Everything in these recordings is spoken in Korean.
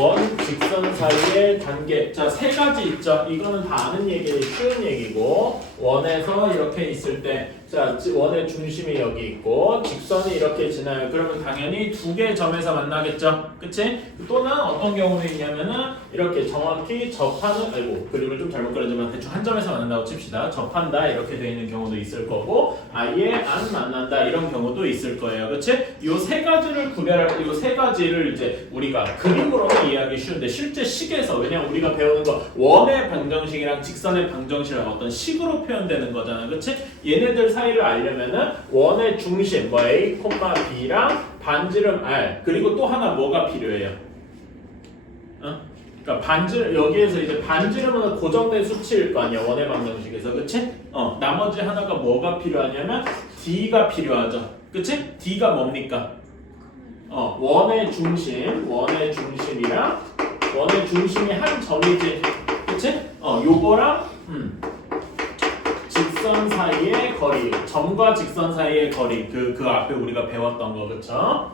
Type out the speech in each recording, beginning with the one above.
원, 직선 사이의 관계. 자, 세 가지 있죠. 이거는 다 아는 얘기, 쉬운 얘기고 원에서 이렇게 있을 때 자, 원의 중심이 여기 있고 직선이 이렇게 지나요. 그러면 당연히 두 개의 점에서 만나겠죠. 그치? 또는 어떤 경우는 있냐면은 이렇게 정확히 접하는 아이고 그림을 좀 잘못 그렸지만 대충 한 점에서 만난다고 칩시다. 접한다 이렇게 돼 있는 경우도 있을 거고 아예 안 만난다 이런 경우도 있을 거예요. 그치? 요 세 가지를 구별할 요 세 가지를 이제 우리가 그림으로는 이해하기 쉬운데 실제 식에서 왜냐면 우리가 배우는 거 원의 방정식이랑 직선의 방정식이랑 어떤 식으로 표현되는 거잖아. 그치? 얘네들 사이를 알려면은 원의 중심 뭐 A, B랑 반지름 R 그리고 또 하나 뭐가 필요해요? 그러니까 반지름 여기에서 이제 반지름은 고정된 수치일 거 아니야 원의 방정식에서 그치? 나머지 하나가 뭐가 필요하냐면 D가 필요하죠. 그치? D가 뭡니까? 원의 중심이랑 원의 중심이 한 점이지. 그치? 요거랑 직선 사이의 거리, 점과 직선 사이의 거리 그 앞에 우리가 배웠던 거 그쵸?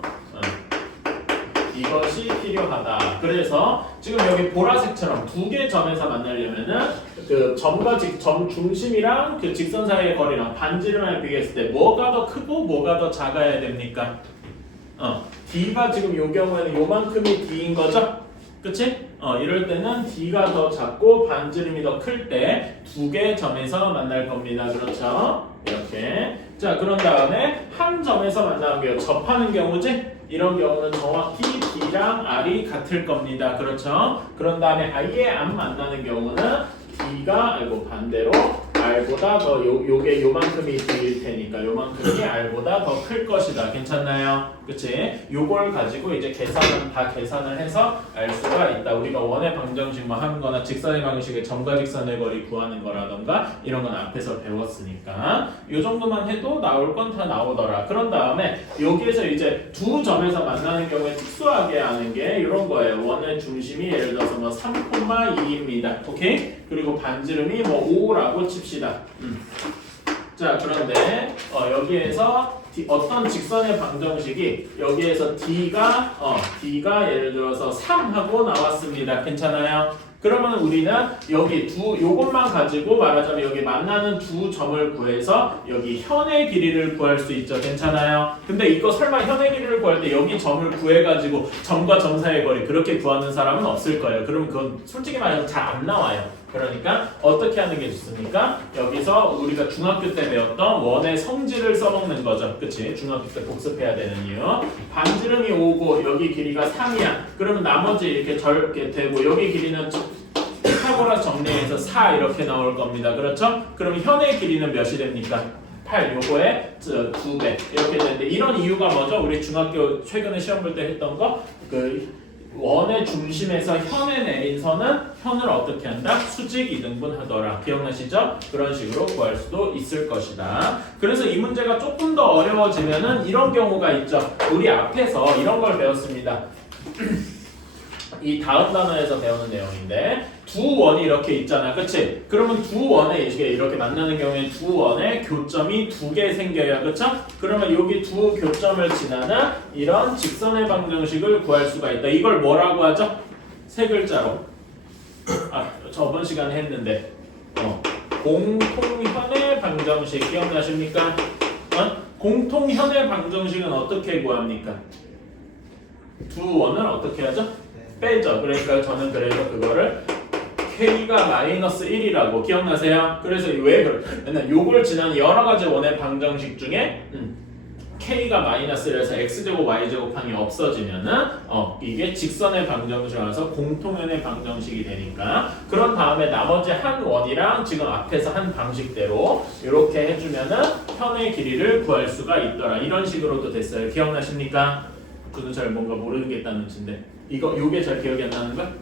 이것이 필요하다. 그래서 지금 여기 보라색처럼 두 개 점에서 만나려면은 그 점과 점 중심이랑 그 직선 사이의 거리랑 반지름을 비교했을 때 뭐가 더 크고 뭐가 더 작아야 됩니까? D가 지금 요 경우에는 요만큼이 D인 거죠? 그치? 이럴 때는 D가 더 작고 반지름이 더 클 때 두 개 점에서 만날 겁니다. 그렇죠? 이렇게. 자, 그런 다음에 한 점에서 만나는 게 접하는 경우지? 이런 경우는 정확히 D랑 R이 같을 겁니다. 그렇죠? 그런 다음에 아예 안 만나는 경우는 D가 반대로 R보다 더 요게 요만큼이 D일 테니까 요만큼이 R보다 더 클 것이다. 괜찮나요? 그치? 요걸 가지고 이제 계산을 해서 알 수가 있다. 우리가 원의 방정식 뭐 하는 거나 직선의 방정식의 점과 직선의 거리 구하는 거라던가 이런 건 앞에서 배웠으니까 요 정도만 해도 나올 건 다 나오더라. 그런 다음에 여기에서 이제 두 점에서 만나는 경우에 특수하게 하는 게 이런 거예요. 원의 중심이 예를 들어서 뭐 3,2입니다. 오케이? 그리고 반지름이 뭐 5라고 칩시다. 자, 그런데 여기에서 어떤 직선의 방정식이 여기에서 D가 예를 들어서 3하고 나왔습니다. 괜찮아요? 그러면 우리는 여기 요것만 가지고 말하자면 여기 만나는 두 점을 구해서 여기 현의 길이를 구할 수 있죠. 괜찮아요? 근데 이거 설마 현의 길이를 구할 때 여기 점을 구해가지고 점과 점 사이의 거리 그렇게 구하는 사람은 없을 거예요. 그러면 그건 솔직히 말해서 잘 안 나와요. 그러니까 어떻게 하는 게 좋습니까? 여기서 우리가 중학교 때 배웠던 원의 성질을 써먹는 거죠. 그치? 중학교 때 복습해야 되는 이유. 반지름이 5고 여기 길이가 3이야. 그러면 나머지 이렇게 저렇게 되고 여기 길이는 피타고라스 정리해서 4 이렇게 나올 겁니다. 그렇죠? 그럼 현의 길이는 몇이 됩니까? 8 요거에 2배 이렇게 되는데 이런 이유가 뭐죠? 우리 중학교 최근에 시험 볼 때 했던 거 원의 중심에서 현에 내린 선은 현을 어떻게 한다? 수직 이등분하더라. 기억나시죠? 그런 식으로 구할 수도 있을 것이다. 그래서 이 문제가 조금 더 어려워지면은 이런 경우가 있죠. 우리 앞에서 이런 걸 배웠습니다. 이 다음 단어에서 배우는 내용인데 두 원이 이렇게 있잖아. 그치? 그러면 두 원에 이렇게 만나는 경우에 두 원에 교점이 두 개 생겨요. 그쵸? 그러면 여기 두 교점을 지나는 이런 직선의 방정식을 구할 수가 있다. 이걸 뭐라고 하죠? 세 글자로. 저번 시간에 했는데 공통현의 방정식 기억나십니까? 공통현의 방정식은 어떻게 구합니까? 두 원을 어떻게 하죠? 빼죠. 그러니까 저는 그래서 그거를 K가 마이너스 1이라고 기억나세요? 그래서 왜 맨날 요걸 지난 여러 가지 원의 방정식 중에 K가 마이너스 1에서 X제곱 Y제곱항이 없어지면은 이게 직선의 방정식이라서 공통현의 방정식이 되니까 그런 다음에 나머지 한 원이랑 지금 앞에서 한 방식대로 이렇게 해주면은 현의 길이를 구할 수가 있더라. 이런 식으로도 됐어요. 기억나십니까? 저는 잘 뭔가 모르겠다는 눈치인데 요게 잘 기억이 안 나는 거야?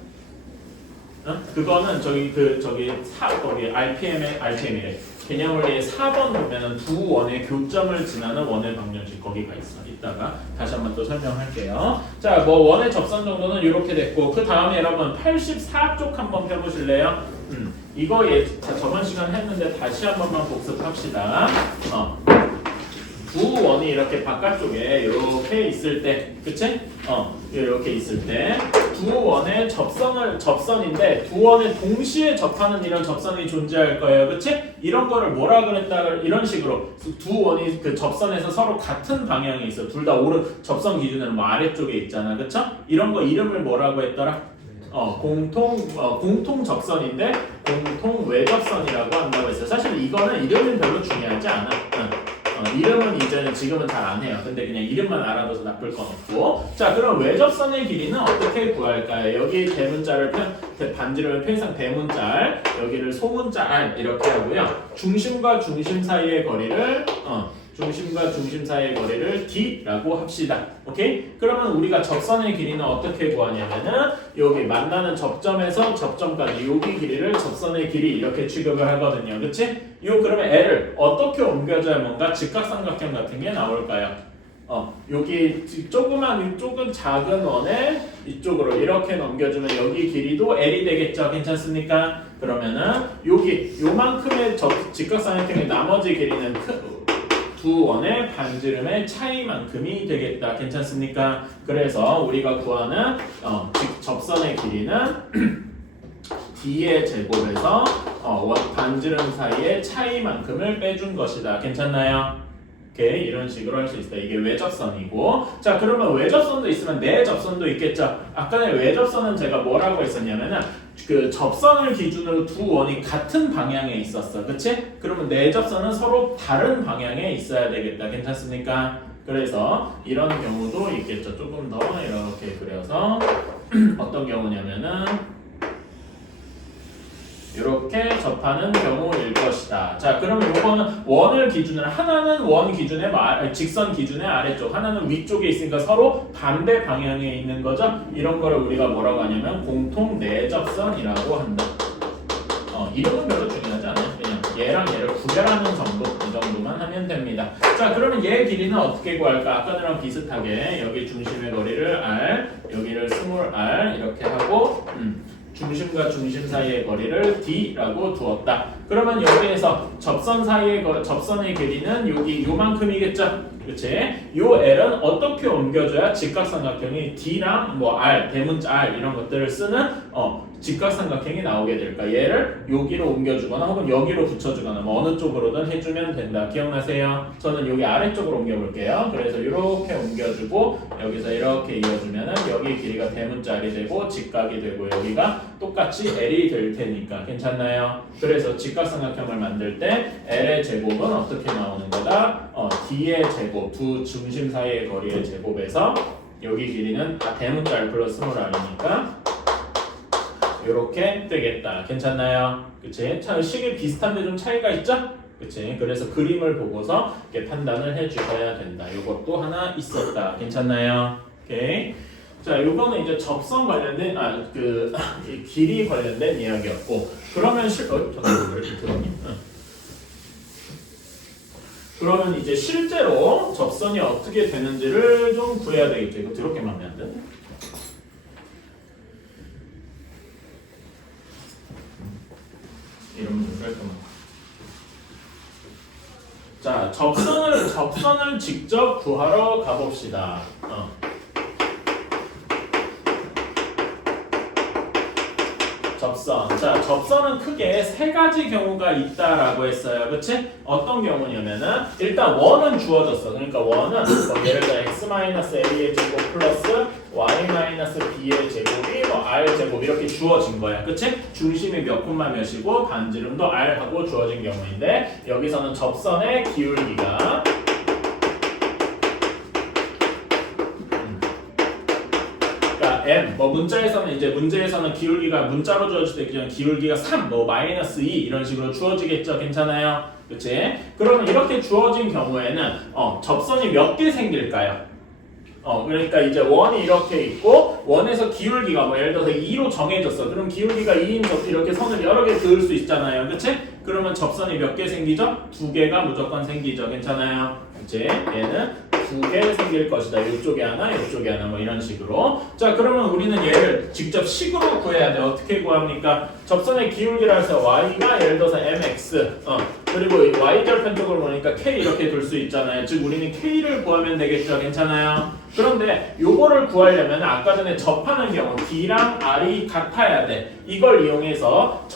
그거는 거기 RPM이래. 개념원리의 4번 보면은 두 원의 교점을 지나는 원의 방정식 거기가 있어. 이따가 다시 한번 또 설명할게요. 자, 뭐 원의 접선 정도는 이렇게 됐고 그 다음에 여러분 84쪽 한번 펴보실래요? 이거 저번 시간 했는데 다시 한 번만 복습합시다. 두 원이 이렇게 바깥쪽에 이렇게 있을 때, 그치? 이렇게 있을 때 두 원의 접선인데 두 원에 동시에 접하는 이런 접선이 존재할 거예요, 그치? 이런 거를 뭐라 그랬다, 이런 식으로 두 원이 그 접선에서 서로 같은 방향에 있어. 둘 다 오른 접선 기준으로 뭐 아래쪽에 있잖아, 그쵸? 이런 거 이름을 뭐라고 했더라? 공통 접선인데 공통 외접선이라고 한다고 했어요. 사실 이거는 이름은 별로 중요하지 않아. 이름은 이제는 지금은 잘 안 해요. 근데 그냥 이름만 알아둬서 나쁠 건 없고. 자, 그럼 외접선의 길이는 어떻게 구할까요? 여기 대문자를 반지름을 편의상 대문자, 여기를 소문자 이렇게 하고요. 중심과 중심 사이의 거리를 D라고 합시다. 오케이? 그러면 우리가 접선의 길이는 어떻게 구하냐면은 여기 만나는 접점에서 접점까지 여기 길이를 접선의 길이 이렇게 취급을 하거든요. 그치? 그러면 L을 어떻게 옮겨줘야 뭔가 직각삼각형 같은 게 나올까요? 여기 조금 작은 원에 이쪽으로 이렇게 넘겨주면 여기 길이도 L이 되겠죠? 괜찮습니까? 그러면은 요만큼의 직각삼각형의 나머지 길이는 두 원의 반지름의 차이만큼이 되겠다. 괜찮습니까? 그래서 우리가 구하는 접선의 길이는 D의 제곱에서 반지름 사이의 차이만큼을 빼준 것이다. 괜찮나요? 오케이, 이런 식으로 할 수 있다. 이게 외접선이고. 자, 그러면 외접선도 있으면 내접선도 있겠죠. 아까 전에 외접선은 제가 뭐라고 했었냐면은 그 접선을 기준으로 두 원이 같은 방향에 있었어. 그치? 그러면 내접선은 서로 다른 방향에 있어야 되겠다. 괜찮습니까? 그래서 이런 경우도 있겠죠. 조금 더 이렇게 그려서 어떤 경우냐면은 이렇게 접하는 경우일 것이다. 자, 그러면 이거는 원을 기준으로 하나는 원 기준의 직선 기준의 아래쪽, 하나는 위쪽에 있으니까 서로 반대 방향에 있는 거죠. 이런 거를 우리가 뭐라고 하냐면 공통 내접선이라고 한다. 이름은 별로 중요하지 않아요. 그냥 얘랑 얘를 구별하는 정도, 이 정도만 하면 됩니다. 자, 그러면 얘 길이는 어떻게 구할까? 아까랑 비슷하게 여기 중심의 거리를 R, 여기를 스몰 r 이렇게 하고 중심과 중심 사이의 거리를 D라고 두었다. 그러면 여기에서 접선의 길이는 여기 요만큼이겠죠? 그치? 요 L은 어떻게 옮겨줘야 직각삼각형이 D랑 R, 대문자 R 이런 것들을 쓰는 직각삼각형이 나오게 될까? 얘를 여기로 옮겨주거나 혹은 여기로 붙여주거나 뭐 어느 쪽으로든 해주면 된다. 기억나세요? 저는 여기 아래쪽으로 옮겨볼게요. 그래서 이렇게 옮겨주고 여기서 이렇게 이어주면은 여기 길이가 대문자 R이 되고 직각이 되고 여기가 똑같이 L이 될 테니까 괜찮나요? 그래서 직각삼각형을 만들 때 L의 제곱은 어떻게 나오는 거다? D의 제곱, 두 중심 사이의 거리의 제곱에서 여기 길이는 대문자 R 플러스 스몰 R이니까 이렇게 되겠다. 괜찮나요? 그치? 식이 비슷한데 좀 차이가 있죠? 그치? 그래서 그림을 보고서 이렇게 판단을 해주셔야 된다. 이것도 하나 있었다. 괜찮나요? 오케이. 자, 요거는 이제 접선 관련된 길이 관련된 이야기였고, 그러면 그러면 이제 실제로 접선이 어떻게 되는지를 좀 구해야 되겠죠. 이거 더럽게 마음에 안 드네. 이러면 깔끔하고. 자, 접선을 직접 구하러 가봅시다. 접선. 자, 접선은 크게 세 가지 경우가 있다라고 했어요. 그치? 어떤 경우냐면은 일단 원은 주어졌어. 그러니까 원은 예를 들어 x-a의 제곱 플러스 y-b의 제곱이 r 제곱 이렇게 주어진 거야. 그치? 중심이 몇 콤마 몇이고 반지름도 r하고 주어진 경우인데 여기서는 접선의 기울기가 m, 문제에서는 기울기가 문자로 주어질 때 있겠지만 기울기가 3, 마이너스 2 이런 식으로 주어지겠죠. 괜찮아요? 그치? 그러면 이렇게 주어진 경우에는 접선이 몇 개 생길까요? 그러니까 이제 원이 이렇게 있고 원에서 기울기가 예를 들어서 2로 정해졌어. 그럼 기울기가 2인 이렇게 선을 여러 개 그을 수 있잖아요. 그치? 그러면 접선이 몇 개 생기죠? 2개가 무조건 생기죠. 괜찮아요? 그치? 얘는 2개 생길 것이다. 이쪽에 하나, 이쪽에 하나 뭐 이런 식으로. 자, 그러면 우리는 얘를 직접 식으로 구해야 돼. 어떻게 구합니까? 접선의 기울기라 해서 y가 예를 들어서 mx 그리고 y절편 쪽을 보니까 k 이렇게 둘 수 있잖아요. 즉 우리는 k를 구하면 되겠죠. 괜찮아요? 그런데 요거를 구하려면 아까 전에 접하는 경우 D랑 R이 같아야 돼. 이걸 이용해서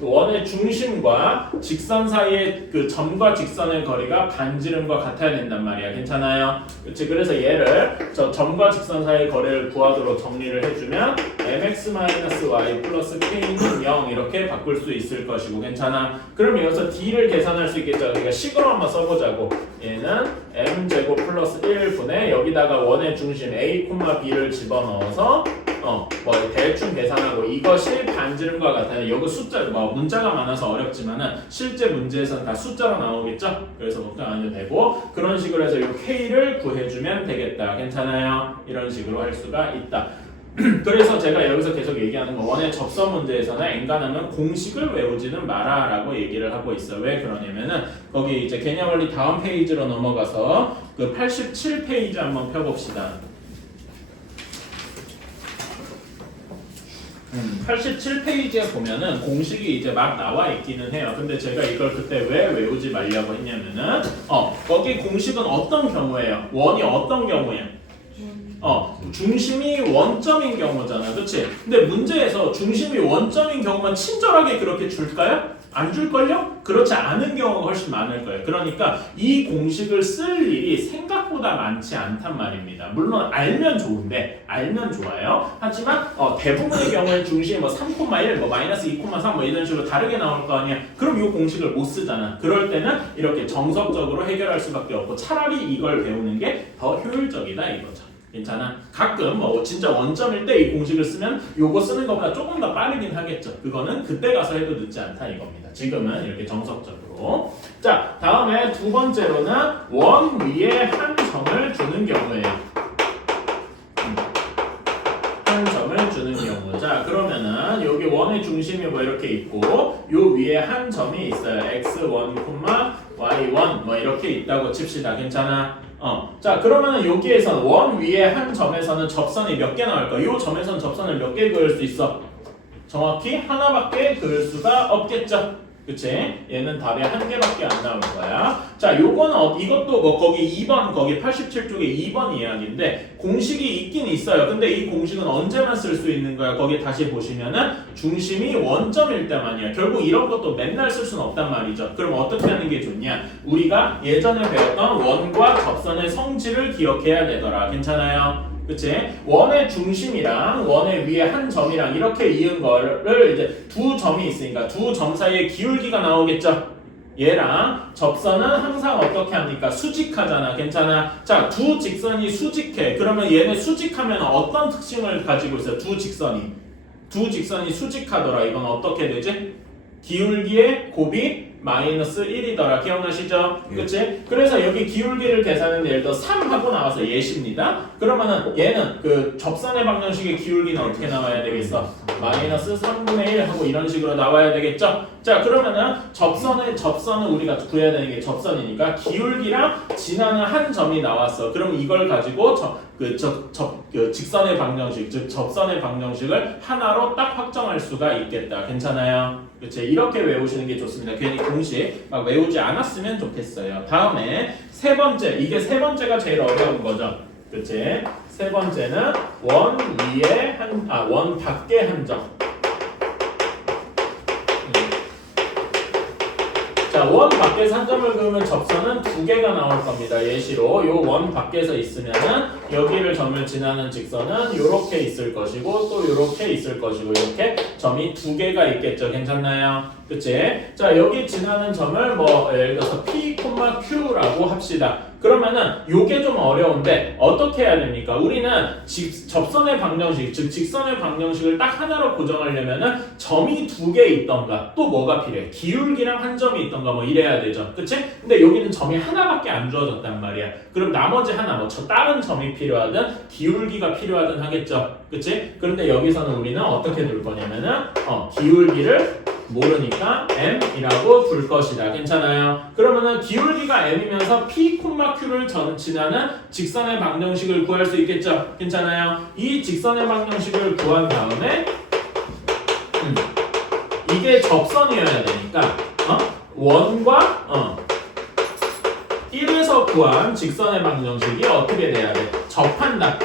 원의 중심과 직선 사이의 그 점과 직선의 거리가 반지름과 같아야 된단 말이야. 괜찮아요? 그치? 그래서 얘를 저 점과 직선 사이의 거리를 구하도록 정리를 해주면 mx-y 플러스 k는 0 이렇게 바꿀 수 있을 것이고 괜찮아? 그럼 여기서 d를 계산할 수 있겠죠? 그러니까 식으로 한번 써보자고. 얘는 m제곱 플러스 1분의 여기다가 원의 중심 a, b를 집어넣어서 뭐 대충 계산하고 이것이 반지름과 같아요. 여기 숫자 문자가 많아서 어렵지만은 실제 문제에서는 다 숫자로 나오겠죠. 그래서 걱정 안 해도 되고 그런 식으로 해서 이 k를 구해주면 되겠다. 괜찮아요? 이런 식으로 할 수가 있다. 그래서 제가 여기서 계속 얘기하는 거 원의 접선 문제에서는 엔간하면 공식을 외우지는 마라라고 얘기를 하고 있어요. 왜 그러냐면은 거기 이제 개념원리 다음 페이지로 넘어가서 그 87페이지 한번 펴봅시다. 87페이지에 보면은 공식이 이제 막 나와 있기는 해요. 근데 제가 이걸 그때 왜 외우지 말려고 했냐면은 거기 공식은 어떤 경우예요? 원이 어떤 경우예요? 중심이 원점인 경우잖아. 그치? 근데 문제에서 중심이 원점인 경우만 친절하게 그렇게 줄까요? 안 줄걸요? 그렇지 않은 경우가 훨씬 많을 거예요. 그러니까 이 공식을 쓸 일이 생각보다 많지 않단 말입니다. 물론 알면 좋은데, 알면 좋아요. 하지만 대부분의 경우에 중심이 뭐 3,1, 뭐 마이너스 2,3 뭐 이런 식으로 다르게 나올 거 아니야. 그럼 이 공식을 못 쓰잖아. 그럴 때는 이렇게 정석적으로 해결할 수밖에 없고 차라리 이걸 배우는 게 더 효율적이다 이거죠. 괜찮아? 가끔 뭐 진짜 원점일 때 이 공식을 쓰면 요거 쓰는 것보다 조금 더 빠르긴 하겠죠. 그거는 그때 가서 해도 늦지 않다 이겁니다. 지금은 이렇게 정석적으로. 자, 다음에 두 번째로는 원 위에 한 점을 주는 경우예요. 한 점을 주는 경우. 자, 그러면은 여기 원의 중심이 뭐 이렇게 있고 요 위에 한 점이 있어요. x1, y1 뭐 이렇게 있다고 칩시다. 괜찮아? 자 그러면은 여기에서 원 위에 한 점에서는 접선이 몇 개 나올까? 이 점에서는 접선을 몇 개 그을 수 있어? 정확히 하나밖에 그을 수가 없겠죠. 그치? 얘는 답에 한 개밖에 안 나올 거야. 자, 요거는 이것도 뭐 거기 2번 거기 87쪽에 2번 이야기인데 공식이 있긴 있어요. 근데 이 공식은 언제만 쓸 수 있는 거야? 거기 다시 보시면은 중심이 원점일 때만이야. 결국 이런 것도 맨날 쓸 수는 없단 말이죠. 그럼 어떻게 하는 게 좋냐? 우리가 예전에 배웠던 원과 접선의 성질을 기억해야 되더라. 괜찮아요? 그치? 원의 중심이랑 원의 위에 한 점이랑 이렇게 이은 거를 이제 두 점이 있으니까 두 점 사이에 기울기가 나오겠죠? 얘랑 접선은 항상 어떻게 합니까? 수직하잖아. 괜찮아? 자, 두 직선이 수직해. 그러면 얘네 수직하면 어떤 특징을 가지고 있어요? 두 직선이 수직하더라. 이건 어떻게 되지? 기울기의 곱이 마이너스 1이더라. 기억나시죠? 그치? 그래서 여기 기울기를 계산했는데 예를 들어 3하고 나와서 예시입니다. 그러면은 얘는 그 접선의 방정식의 기울기는 어떻게 나와야 되겠어? 마이너스 3분의 1 하고 이런 식으로 나와야 되겠죠? 자, 그러면은 접선을 우리가 구해야 되는 게 접선이니까 기울기랑 지나는 한 점이 나왔어. 그럼 이걸 가지고 직선의 방정식, 즉 접선의 방정식을 하나로 딱 확정할 수가 있겠다. 괜찮아요? 그치? 이렇게 외우시는 게 좋습니다. 괜히 공식 막 외우지 않았으면 좋겠어요. 다음에 세 번째, 이게 세 번째가 제일 어려운 거죠. 그치? 세 번째는 원 위에 원 밖에 한 점. 자, 원 밖에서 한 점을 그으면 접선은 두 개가 나올 겁니다. 예시로 요 원 밖에서 있으면은 여기를 점을 지나는 직선은 요렇게 있을 것이고 또 요렇게 있을 것이고 이렇게 점이 두 개가 있겠죠. 괜찮나요? 그치? 자, 여기 지나는 점을 뭐 예를 들어서 P, Q라고 합시다. 그러면은 요게 좀 어려운데 어떻게 해야 됩니까? 우리는 접선의 방정식, 즉 직선의 방정식을 딱 하나로 고정하려면은 점이 두 개 있던가 또 뭐가 필요해? 기울기랑 한 점이 있던가 뭐 이래야 되죠. 그치? 근데 여기는 점이 하나밖에 안 주어졌단 말이야. 그럼 나머지 하나 뭐 저 다른 점이 필요하든 기울기가 필요하든 하겠죠. 그치? 그런데 여기서는 우리는 어떻게 둘 거냐면은 기울기를 모르니까 m이라고 둘 것이다. 괜찮아요? 그러면은 기울기가 m이면서 p, q를 지나는 직선의 방정식을 구할 수 있겠죠? 괜찮아요? 이 직선의 방정식을 구한 다음에 이게 접선이어야 되니까 그러니까 원과 1에서 구한 직선의 방정식이 어떻게 돼야 돼? 접한다.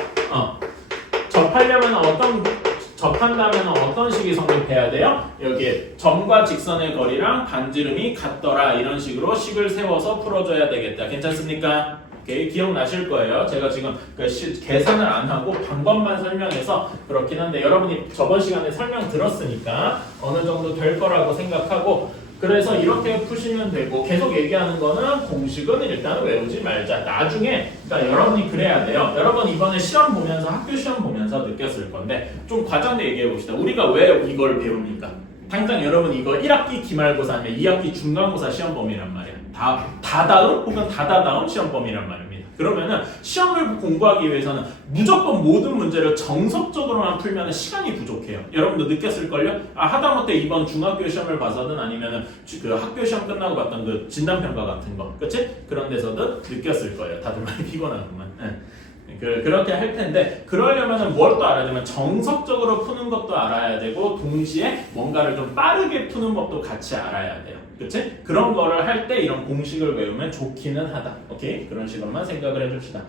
접한다면 어떤 식이 성립해야 돼요? 여기에 점과 직선의 거리랑 반지름이 같더라. 이런 식으로 식을 세워서 풀어줘야 되겠다. 괜찮습니까? 오케이, 기억나실 거예요. 제가 지금 계산을 안 하고 방법만 설명해서 그렇긴 한데 여러분이 저번 시간에 설명 들었으니까 어느 정도 될 거라고 생각하고 그래서 이렇게 푸시면 되고 계속 얘기하는 거는 공식은 일단 외우지 말자. 나중에 그러니까 여러분이 그래야 돼요. 여러분 이번에 시험 보면서 학교 시험 보면서 느꼈을 건데 좀 과장돼 얘기해 봅시다. 우리가 왜 이걸 배웁니까? 당장 여러분 이거 1학기 기말고사 아니면 2학기 중간고사 시험 범위란 말이야. 다다음 혹은 다다다음 시험 범위란 말입니다. 그러면은 시험을 공부하기 위해서는 무조건 모든 문제를 정석적으로만 풀면 시간이 부족해요. 여러분도 느꼈을걸요? 하다못해 이번 중학교 시험을 봐서든 아니면은 그 학교 시험 끝나고 봤던 그 진단평가 같은 거, 그치? 그런 데서도 느꼈을 거예요. 다들 많이 피곤하구만. 그렇게 할 텐데 그러려면은 뭘 또 알아야 되면 정석적으로 푸는 것도 알아야 되고 동시에 뭔가를 좀 빠르게 푸는 법도 같이 알아야 돼요. 그치? 그런 거를 할 때 이런 공식을 외우면 좋기는 하다. 오케이? 그런 식으로만 생각을 해줍시다.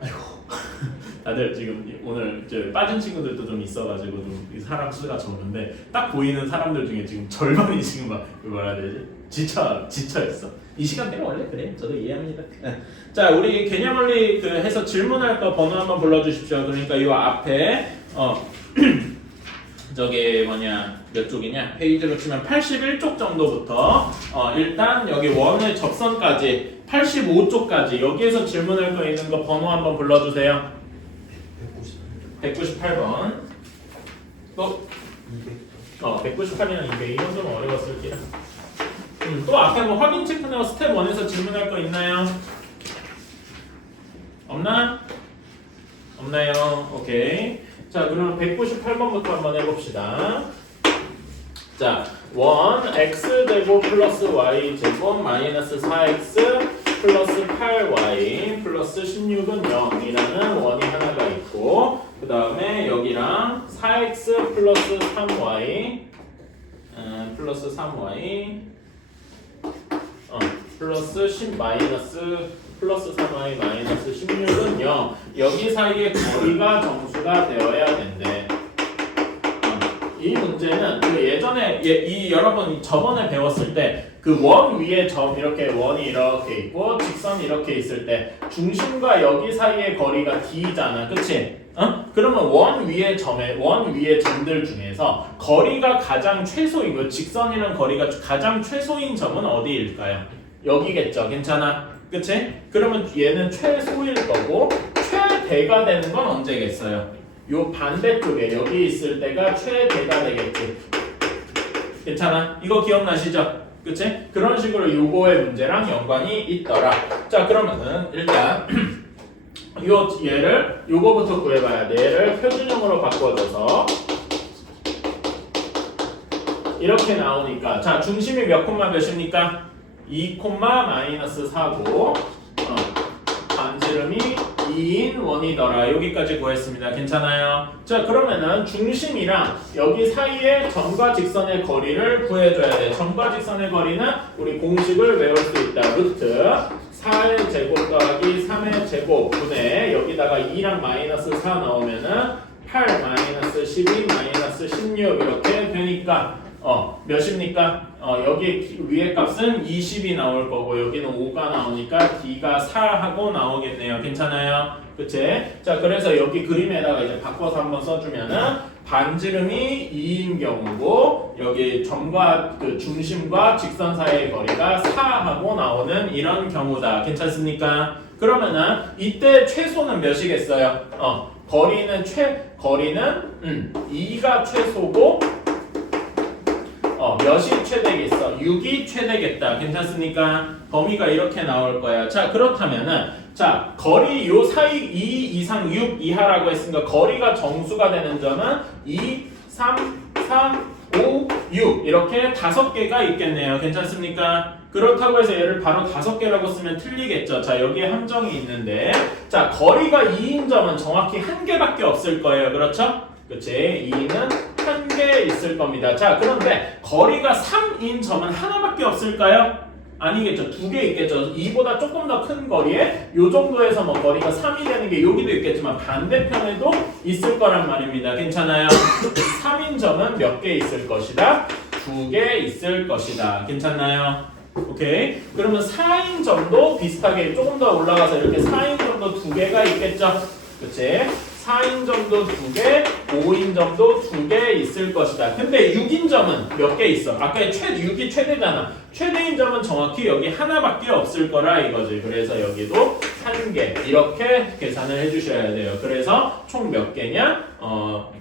아이고 다들 지금 오늘 빠진 친구들도 좀 있어가지고 좀 사람 수가 적는데 딱 보이는 사람들 중에 지금 절반이 지금 막 뭐라 해야 되지? 지쳐있어. 이 시간대가 원래 그래. 저도 이해합니다. 자, 우리 개념원리 해서 질문할 거 번호 한번 불러주십시오. 그러니까 이 앞에 저기 몇 쪽이냐? 페이지로 치면 81쪽 정도부터 일단 여기 원의 접선까지 85쪽까지 여기에서 질문할 거 있는 거 번호 한번 불러주세요. 198번. 또 198이랑 200 이건 좀 어려웠을 게야. 또 앞에 뭐 확인 체크나 스텝 1에서 질문할 거 있나요? 없나요? 오케이. 자, 그럼 198번부터 한번 해봅시다. 자, 1 x 제곱 플러스 y 제곱 마이너스 4x 플러스 8y 플러스 16은 0이라는 원이 하나가 있고 그 다음에 여기랑 4x 플러스 3y 플러스 3y 플러스 10 마이너스 플러스 3y 마이너스 16은 0 여기 사이의 거리가 정수가 되어야 된대. 이 문제는 그 예전에 여러분 저번에 배웠을 때 그 원 위에 점 이렇게 원이 이렇게 있고 직선이 이렇게 있을 때 중심과 여기 사이의 거리가 d잖아, 그치? 그러면 원 위의 점들 중에서 거리가 가장 최소인 직선이랑 거리가 가장 최소인 점은 어디일까요? 여기겠죠, 괜찮아? 그치? 그러면 얘는 최소일 거고 최대가 되는 건 언제겠어요? 요 반대쪽에 여기 있을 때가 최대가 되겠지. 괜찮아? 이거 기억나시죠? 그치? 그런 식으로 요거의 문제랑 연관이 있더라. 자, 그러면은 일단 요거부터 구해봐야 돼. 얘를 표준형으로 바꿔줘서 이렇게 나오니까 자, 중심이 몇 콤마 몇입니까? 2 콤마 마이너스 4고 반지름이 2인 원이더라. 여기까지 구했습니다. 괜찮아요? 자, 그러면은 중심이랑 여기 사이의 점과 직선의 거리를 구해줘야 돼. 점과 직선의 거리는 우리 공식을 외울 수 있다. 루트 4의 제곱 더하기 3의 제곱 분의 여기다가 2랑 마이너스 4 넣으면은 8 마이너스 12 마이너스 16 이렇게 되니까 몇입니까? 여기 위에 값은 20이 나올 거고 여기는 5가 나오니까 D가 4하고 나오겠네요. 괜찮아요? 그치? 자, 그래서 여기 그림에다가 이제 바꿔서 한번 써주면은 반지름이 2인 경우고 여기 점과 그 중심과 직선 사이의 거리가 4하고 나오는 이런 경우다. 괜찮습니까? 그러면은 이때 최소는 몇이겠어요? 거리는 2가 최소고 몇이 최대겠어? 6이 최대겠다. 괜찮습니까? 범위가 이렇게 나올 거야. 자, 그렇다면은 자, 거리 요 사이 2 이상 6 이하라고 했으니까 거리가 정수가 되는 점은 2, 3, 4, 5, 6 이렇게 5개가 있겠네요. 괜찮습니까? 그렇다고 해서 얘를 바로 5개라고 쓰면 틀리겠죠. 자, 여기에 함정이 있는데 자, 거리가 2인 점은 정확히 1개밖에 없을 거예요. 그렇죠? 그치? 2는 1개 개 있을 겁니다. 자, 그런데 거리가 3인 점은 하나밖에 없을까요? 아니겠죠. 2개 있겠죠. 2보다 조금 더 큰 거리에 요 정도에서 뭐 거리가 3이 되는 게 여기도 있겠지만 반대편에도 있을 거란 말입니다. 괜찮아요? 3인 점은 몇 개 있을 것이다? 2개 있을 것이다. 괜찮나요? 오케이. 그러면 4인 점도 비슷하게 조금 더 올라가서 이렇게 4인 점도 2개가 있겠죠. 그치? 4인 점도 2개, 5인 점도 2개 있을 것이다. 근데 6인 점은 몇 개 있어? 아까 6이 최대잖아. 최대인 점은 정확히 여기 하나밖에 없을 거라 이거지. 그래서 여기도 1개 이렇게 계산을 해주셔야 돼요. 그래서 총 몇 개냐?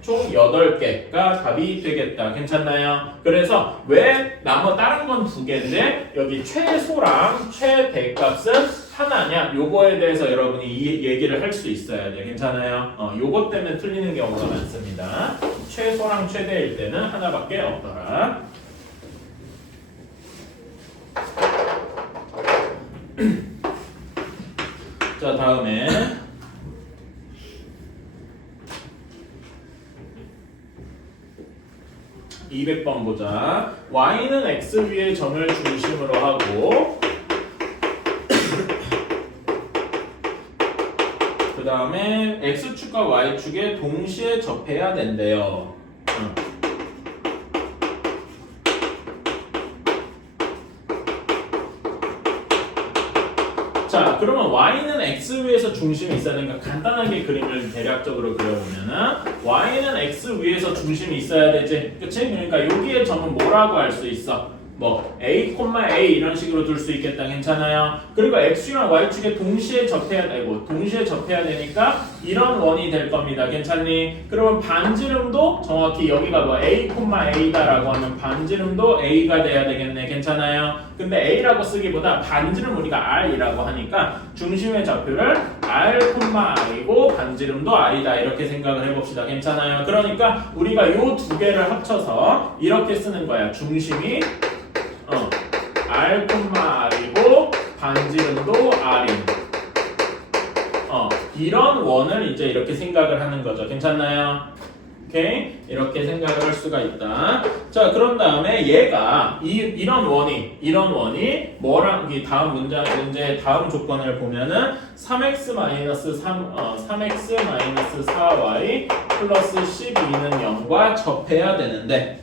총 8개가 답이 되겠다. 괜찮나요? 그래서 왜 다른 건 2개인데 여기 최소랑 최대값은 하나냐? 요거에 대해서 여러분이 이 얘기를 할 수 있어야 돼요. 괜찮아요? 요것 때문에 틀리는 경우가 많습니다. 최소랑 최대일 때는 하나밖에 없더라. 자, 다음에 200번 보자. y는 x 위의 점을 중심으로 하고 그 다음에 x축과 y축에 동시에 접해야 된대요. 자, 그러면 y는 x 위에서 중심이 있어야 되니까 간단하게 그림을 대략적으로 그려보면은 y는 x 위에서 중심이 있어야 되지, 그치? 그러니까 여기에 점은 뭐라고 할 수 있어? 뭐 a, a 이런 식으로 둘 수 있겠다. 괜찮아요? 그리고 x축이랑 y축에 동시에 접해야 되고 동시에 접해야 되니까 이런 원이 될 겁니다. 괜찮니? 그러면 반지름도 정확히 여기가 뭐 a, a다라고 하면 반지름도 a가 돼야 되겠네. 괜찮아요? 근데 a라고 쓰기보다 반지름 우리가 r이라고 하니까 중심의 좌표를 r, r이고 반지름도 r이다 이렇게 생각을 해봅시다. 괜찮아요? 그러니까 우리가 요 두 개를 합쳐서 이렇게 쓰는 거야. 중심이 r, r이고 반지름도 r인 이런 원을 이제 이렇게 생각을 하는 거죠. 괜찮나요? 오케이? 이렇게 생각을 할 수가 있다. 자, 그런 다음에 얘가 이런 원이 뭐랑 이 다음 문제 다음 조건을 보면은 3x-4y 플러스 12는 0과 접해야 되는데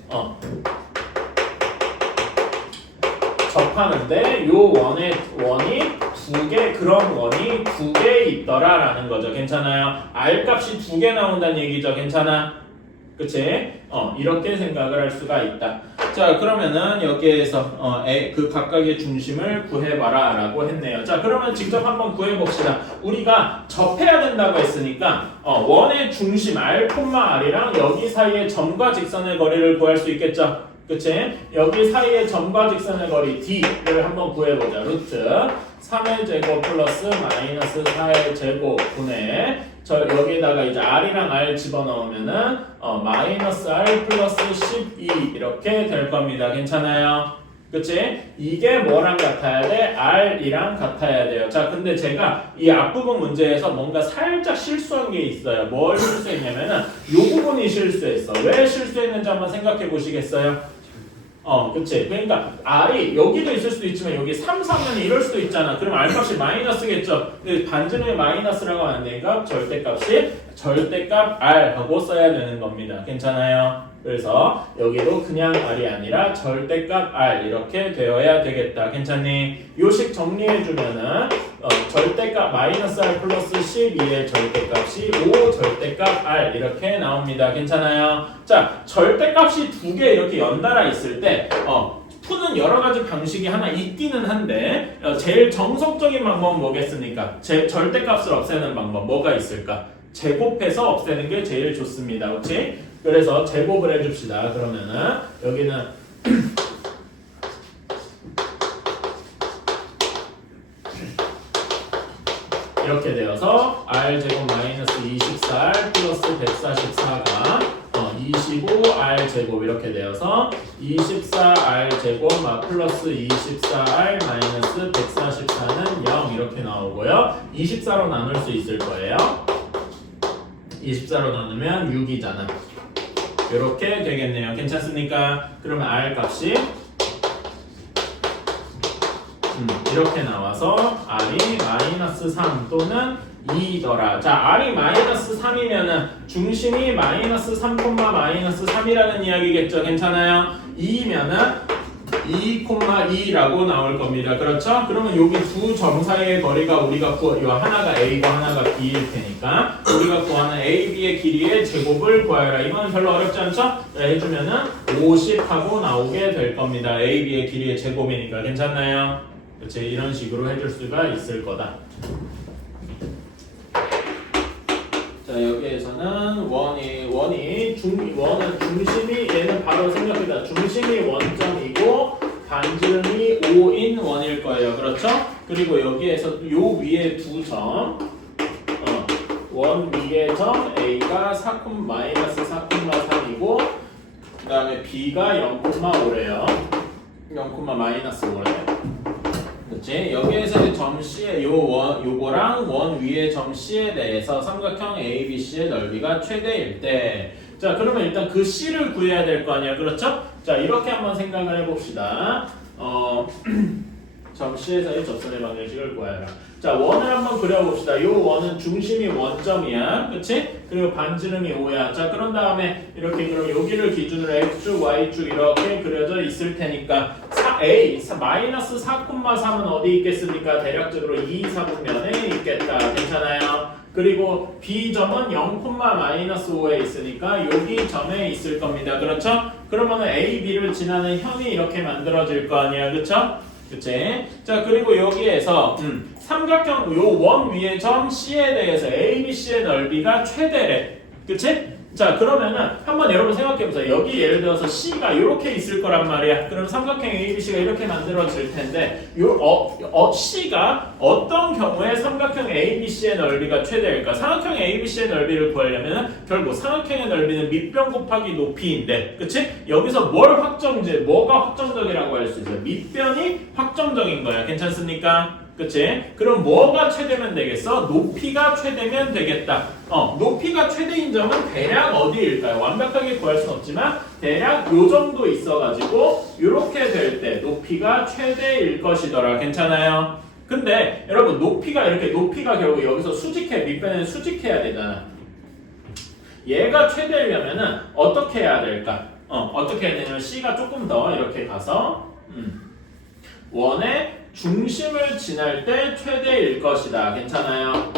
접하는데 요 원이 그런 원이 2개 있더라라는 거죠. 괜찮아요? r 값이 2개 나온다는 얘기죠. 괜찮아? 그치? 이렇게 생각을 할 수가 있다. 자, 그러면은 여기에서 그 각각의 중심을 구해봐라 라고 했네요. 자, 그러면 직접 한번 구해봅시다. 우리가 접해야 된다고 했으니까 원의 중심 r, r이랑 여기 사이에 점과 직선의 거리를 구할 수 있겠죠? 그치? 여기 사이에 점과 직선의 거리 d를 한번 구해보자. 루트 3의 제곱 플러스 마이너스 4의 제곱 분의 여기에다가 이제 r이랑 r 집어넣으면은 마이너스 r 플러스 12 이렇게 될 겁니다. 괜찮아요? 그치? 이게 뭐랑 같아야 돼? r이랑 같아야 돼요. 자, 근데 제가 이 앞부분 문제에서 뭔가 살짝 실수한 게 있어요. 뭘 실수했냐면은 요 부분이 실수했어. 왜 실수했는지 한번 생각해 보시겠어요? 그치. 그러니까 r이 여기도 있을 수도 있지만 여기 3, 3은 이럴 수도 있잖아. 그럼 r 값이 마이너스겠죠. 근데 반지름이 마이너스라고 하는 데니까 절대값이 절대값 r 하고 써야 되는 겁니다. 괜찮아요? 그래서 여기도 그냥 r이 아니라 절대값 r 이렇게 되어야 되겠다. 괜찮니? 요식 정리해주면은 절대값 마이너스 r 플러스 12의 절대값이 5 절대값 r 이렇게 나옵니다. 괜찮아요? 자, 절대값이 2개 이렇게 연달아 있을 때 푸는 여러 가지 방식이 하나 있기는 한데 제일 정석적인 방법은 뭐겠습니까? 절대값을 없애는 방법 뭐가 있을까? 제곱해서 없애는 게 제일 좋습니다. 그렇지? 그래서 제곱을 해줍시다. 그러면은 여기는 이렇게 되어서 r제곱 마이너스 24r 플러스 144가 25r제곱 이렇게 되어서 24r제곱 플러스 24r 마이너스 144는 0 이렇게 나오고요. 24로 나눌 수 있을 거예요. 24로 나누면 6이잖아. 이렇게 되겠네요. 괜찮습니까? 그러면 R 값이 이렇게 나와서 R이 마이너스 3 또는 2더라. 자, R이 마이너스 3이면은 중심이 마이너스 3, 마이너스 3이라는 이야기겠죠. 괜찮아요? 2면은 2,2라고 나올 겁니다. 그렇죠? 그러면 여기 두 점 사이의 거리가 우리가 요 하나가 A고 하나가 B일 테니까 우리가 구하는 A, B의 길이의 제곱을 구하여라. 이건 별로 어렵지 않죠? 네, 해주면은 50하고 나오게 될 겁니다. A, B의 길이의 제곱이니까 괜찮나요? 그렇지? 이런 식으로 해줄 수가 있을 거다. 자, 여기에서는 원은 중심이 얘는 바로 생각합니다. 중심이 원점이고 반지름이 5인 원일 거예요. 그렇죠? 그리고 여기에서 요 위에 두 점, 원 위의 점 A가 4,-4,3이고 그 다음에 B가 0,5래요. 0,-5래요. 그렇지? 여기에서 점 C의 요거랑 원 위의 점 C에 대해서 삼각형 ABC의 넓이가 최대일 때, 자 그러면 일단 그 C를 구해야 될 거 아니야, 그렇죠? 자 이렇게 한번 생각을 해봅시다. 점 C에서의 접선의 방정식을 구하여라. 자 원을 한번 그려봅시다. 요 원은 중심이 원점이야, 그렇지? 그리고 반지름이 5야. 자 그런 다음에 이렇게 그럼 여기를 기준으로 x축, y축 이렇게 그려져 있을 테니까 마이너스 4,3은 어디 있겠습니까? 대략적으로 2, 3면에 있겠다. 괜찮아요? 그리고 B점은 0,-5에 있으니까 여기 점에 있을 겁니다. 그렇죠? 그러면 A, B를 지나는 현이 이렇게 만들어질 거 아니야. 그렇죠? 그치? 자 그리고 여기에서 삼각형 요 원 위의 점 C에 대해서 ABC의 넓이가 최대래. 그치? 자 그러면은 한번 여러분 생각해보세요. 여기 예를 들어서 C가 이렇게 있을 거란 말이야. 그럼 삼각형 ABC가 이렇게 만들어질 텐데 C가 어떤 경우에 삼각형 ABC의 넓이가 최대일까? 삼각형 ABC의 넓이를 구하려면 결국 삼각형의 넓이는 밑변 곱하기 높이인데, 그치? 여기서 뭐가 확정적이라고 할 수 있어요? 밑변이 확정적인 거야. 괜찮습니까? 그치? 그럼 뭐가 최대면 되겠어? 높이가 최대면 되겠다. 높이가 최대인 점은 대략 어디일까요? 완벽하게 구할 수는 없지만 대략 요 정도 있어가지고 이렇게 될 때 높이가 최대일 것이더라. 괜찮아요? 근데 여러분 높이가 결국 여기서 밑변에 수직해야 되잖아. 얘가 최대이려면은 어떻게 해야 될까? 어떻게 해야 되냐면 C가 조금 더 이렇게 가서 원의 중심을 지날 때 최대일 것이다. 괜찮아요?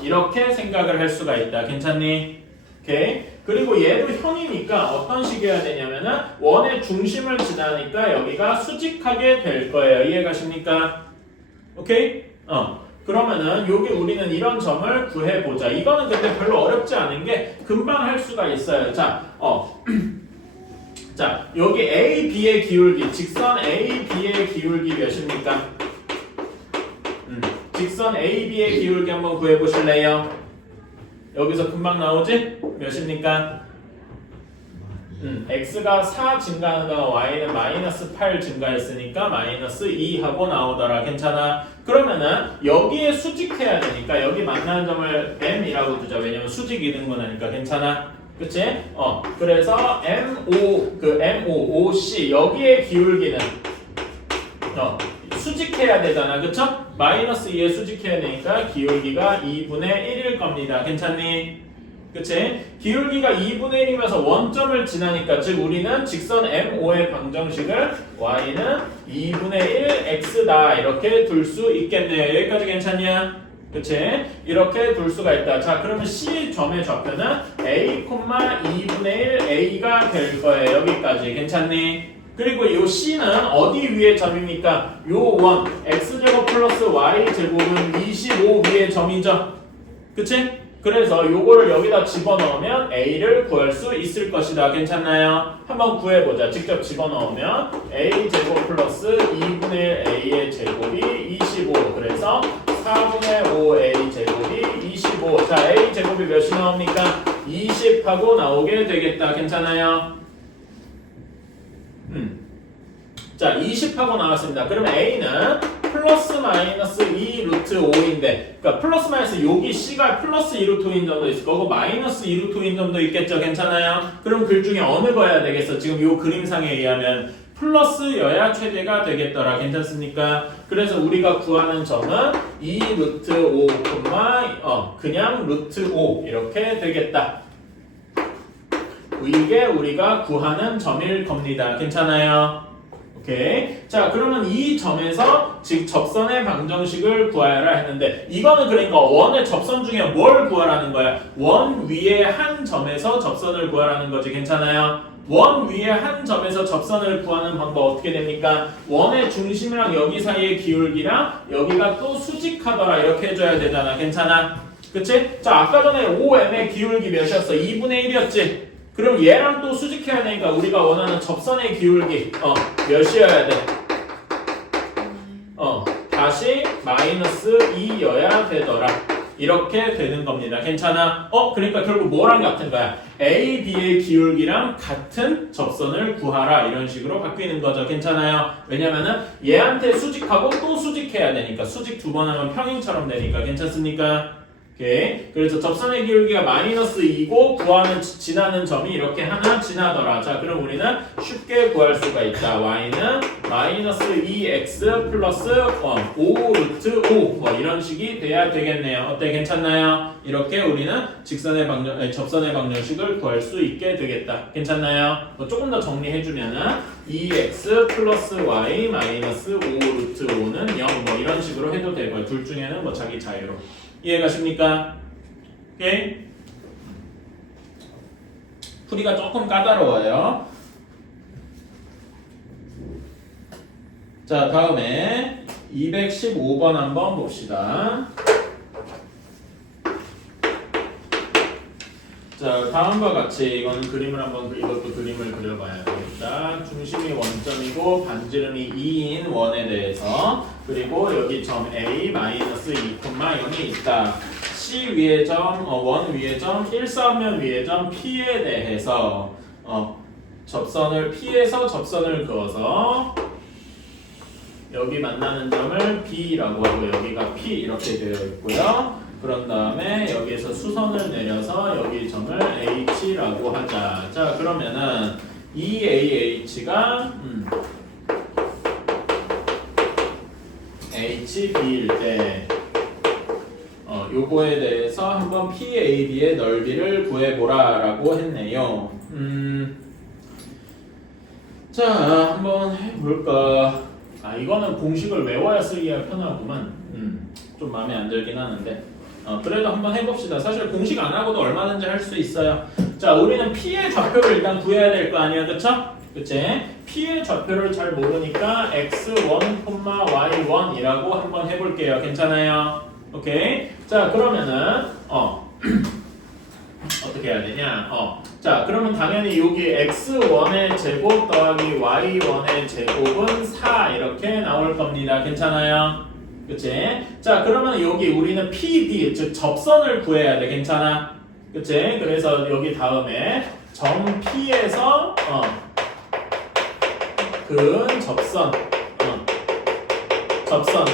이렇게 생각을 할 수가 있다. 괜찮니? 오케이. 그리고 얘도 현이니까 어떤 식이어야 되냐면은 원의 중심을 지나니까 여기가 수직하게 될 거예요. 이해가십니까? 오케이? 그러면은 여기 우리는 이런 점을 구해보자. 이거는 근데 별로 어렵지 않은 게 금방 할 수가 있어요. 자, 자, 여기 A, B의 기울기, 직선 A, B의 기울기 몇입니까? 직선 A, B의 기울기 한번 구해보실래요? 여기서 금방 나오지? 몇입니까? X가 4 증가하는 동안 Y는 마이너스 8 증가했으니까 마이너스 2 하고 나오더라. 괜찮아? 그러면은 여기에 수직해야 되니까 여기 만나는 점을 M이라고 두자. 왜냐면 수직 이등분하니까. 괜찮아? 그치? 그래서 MOC 여기에 기울기는 수직해야 되잖아. 그쵸? 마이너스 2에 수직해야 되니까 기울기가 2분의 1일 겁니다. 괜찮니? 그치? 기울기가 2분의 1이면서 원점을 지나니까 즉 우리는 직선 MO의 방정식을 y는 2분의 1 x다 이렇게 둘 수 있겠네요. 여기까지 괜찮냐? 그치? 이렇게 둘 수가 있다. 자, 그러면 C점의 좌표는 A, 2분의 1 A가 될 거예요. 여기까지. 괜찮니? 그리고 이 C는 어디 위의 점입니까? 요 원, X제곱 플러스 Y제곱은 25 위의 점이죠. 그치? 그래서 요거를 여기다 집어넣으면 A를 구할 수 있을 것이다. 괜찮나요? 한번 구해보자. 직접 집어넣으면 A제곱 플러스 2분의 1 A의 제곱이 25. 그래서 4분의 5 A 제곱이 25. 자, A 제곱이 몇이 나옵니까? 20 하고 나오게 되겠다. 괜찮아요? 자, 20 하고 나왔습니다. 그러면 A는 플러스 마이너스 2 루트 5인데 그러니까 플러스 마이너스 여기 C가 플러스 2 루트 5인 점도 있을 거고 마이너스 2 루트 5인 점도 있겠죠. 괜찮아요? 그럼 글 중에 어느 거야 되겠어? 지금 요 그림상에 의하면 플러스여야 최대가 되겠더라. 괜찮습니까? 그래서 우리가 구하는 점은 2 루트 5, 그냥 루트 5 이렇게 되겠다. 이게 우리가 구하는 점일 겁니다. 괜찮아요? 오케이. 자, 그러면 이 점에서 즉 접선의 방정식을 구하라 했는데 이거는 그러니까 원의 접선 중에 뭘 구하라는 거야? 원 위에 한 점에서 접선을 구하라는 거지. 괜찮아요? 원 위에 한 점에서 접선을 구하는 방법 어떻게 됩니까? 원의 중심이랑 여기 사이의 기울기랑 여기가 또 수직하더라 이렇게 해줘야 되잖아. 괜찮아? 그치? 자, 아까 전에 OM의 기울기 몇이었어? 2분의 1이었지? 그럼 얘랑 또 수직해야 되니까 우리가 원하는 접선의 기울기 몇이어야 돼? 다시 마이너스 2여야 되더라. 이렇게 되는 겁니다. 괜찮아? 그러니까 결국 뭐랑 같은 거야? A, B의 기울기랑 같은 접선을 구하라. 이런 식으로 바뀌는 거죠. 괜찮아요? 왜냐면은 얘한테 수직하고 또 수직해야 되니까 수직 두 번 하면 평행처럼 되니까 괜찮습니까? 오케이. 그래서 접선의 기울기가 마이너스 2고 구하는 지나는 점이 이렇게 하나 지나더라. 자, 그럼 우리는 쉽게 구할 수가 있다. y는 마이너스 2x 플러스 5 루트 5 뭐 이런 식이 돼야 되겠네요. 어때? 괜찮나요? 이렇게 우리는 접선의 방정식을 구할 수 있게 되겠다. 괜찮나요? 조금 더 정리해주면은 2x 플러스 y 마이너스 5 루트 5는 0 뭐 이런 식으로 해도 되고요. 둘 중에는 뭐 자기 자유로. 이해가십니까? 오케이? 풀이가 조금 까다로워요. 자, 다음에 215번 한번 봅시다. 자, 다음과 같이 이건 그림을 한번 이것도 그림을 그려봐야 되겠다. 중심이 원점이고 반지름이 2인 원에 대해서 그리고 여기 점 A 마이너스 2, 0이 있다. C 위의 점, 원 위의 점, 일사면 위의 점 P에 대해서 접선을 P에서 접선을 그어서 여기 만나는 점을 B라고 하고 여기가 P 이렇게 되어 있고요. 그런 다음에 여기에서 수선을 내려서 여기 점을 H라고 하자. 자, 그러면은 이 AH가 HB일 때 요거에 대해서 한번 PAB의 넓이를 구해보라 라고 했네요. 자, 한번 해볼까. 이거는 공식을 외워야 쓰기가 편하구만. 좀 마음에 안 들긴 하는데 그래도 한번 해봅시다. 사실 공식 안 하고도 얼마든지 할 수 있어요. 자, 우리는 P의 좌표를 일단 구해야 될 거 아니야, 그쵸? 그치? P의 좌표를 잘 모르니까 x1, y1이라고 한번 해볼게요. 괜찮아요? 오케이? 자, 그러면은 어떻게 해야 되냐? 자, 그러면 당연히 여기 x1의 제곱 더하기 y1의 제곱은 4 이렇게 나올 겁니다. 괜찮아요? 그치? 자, 그러면 여기 우리는 PD, 즉 접선을 구해야 돼. 괜찮아? 그치? 그래서 여기 다음에 점 P에서 근 접선 접선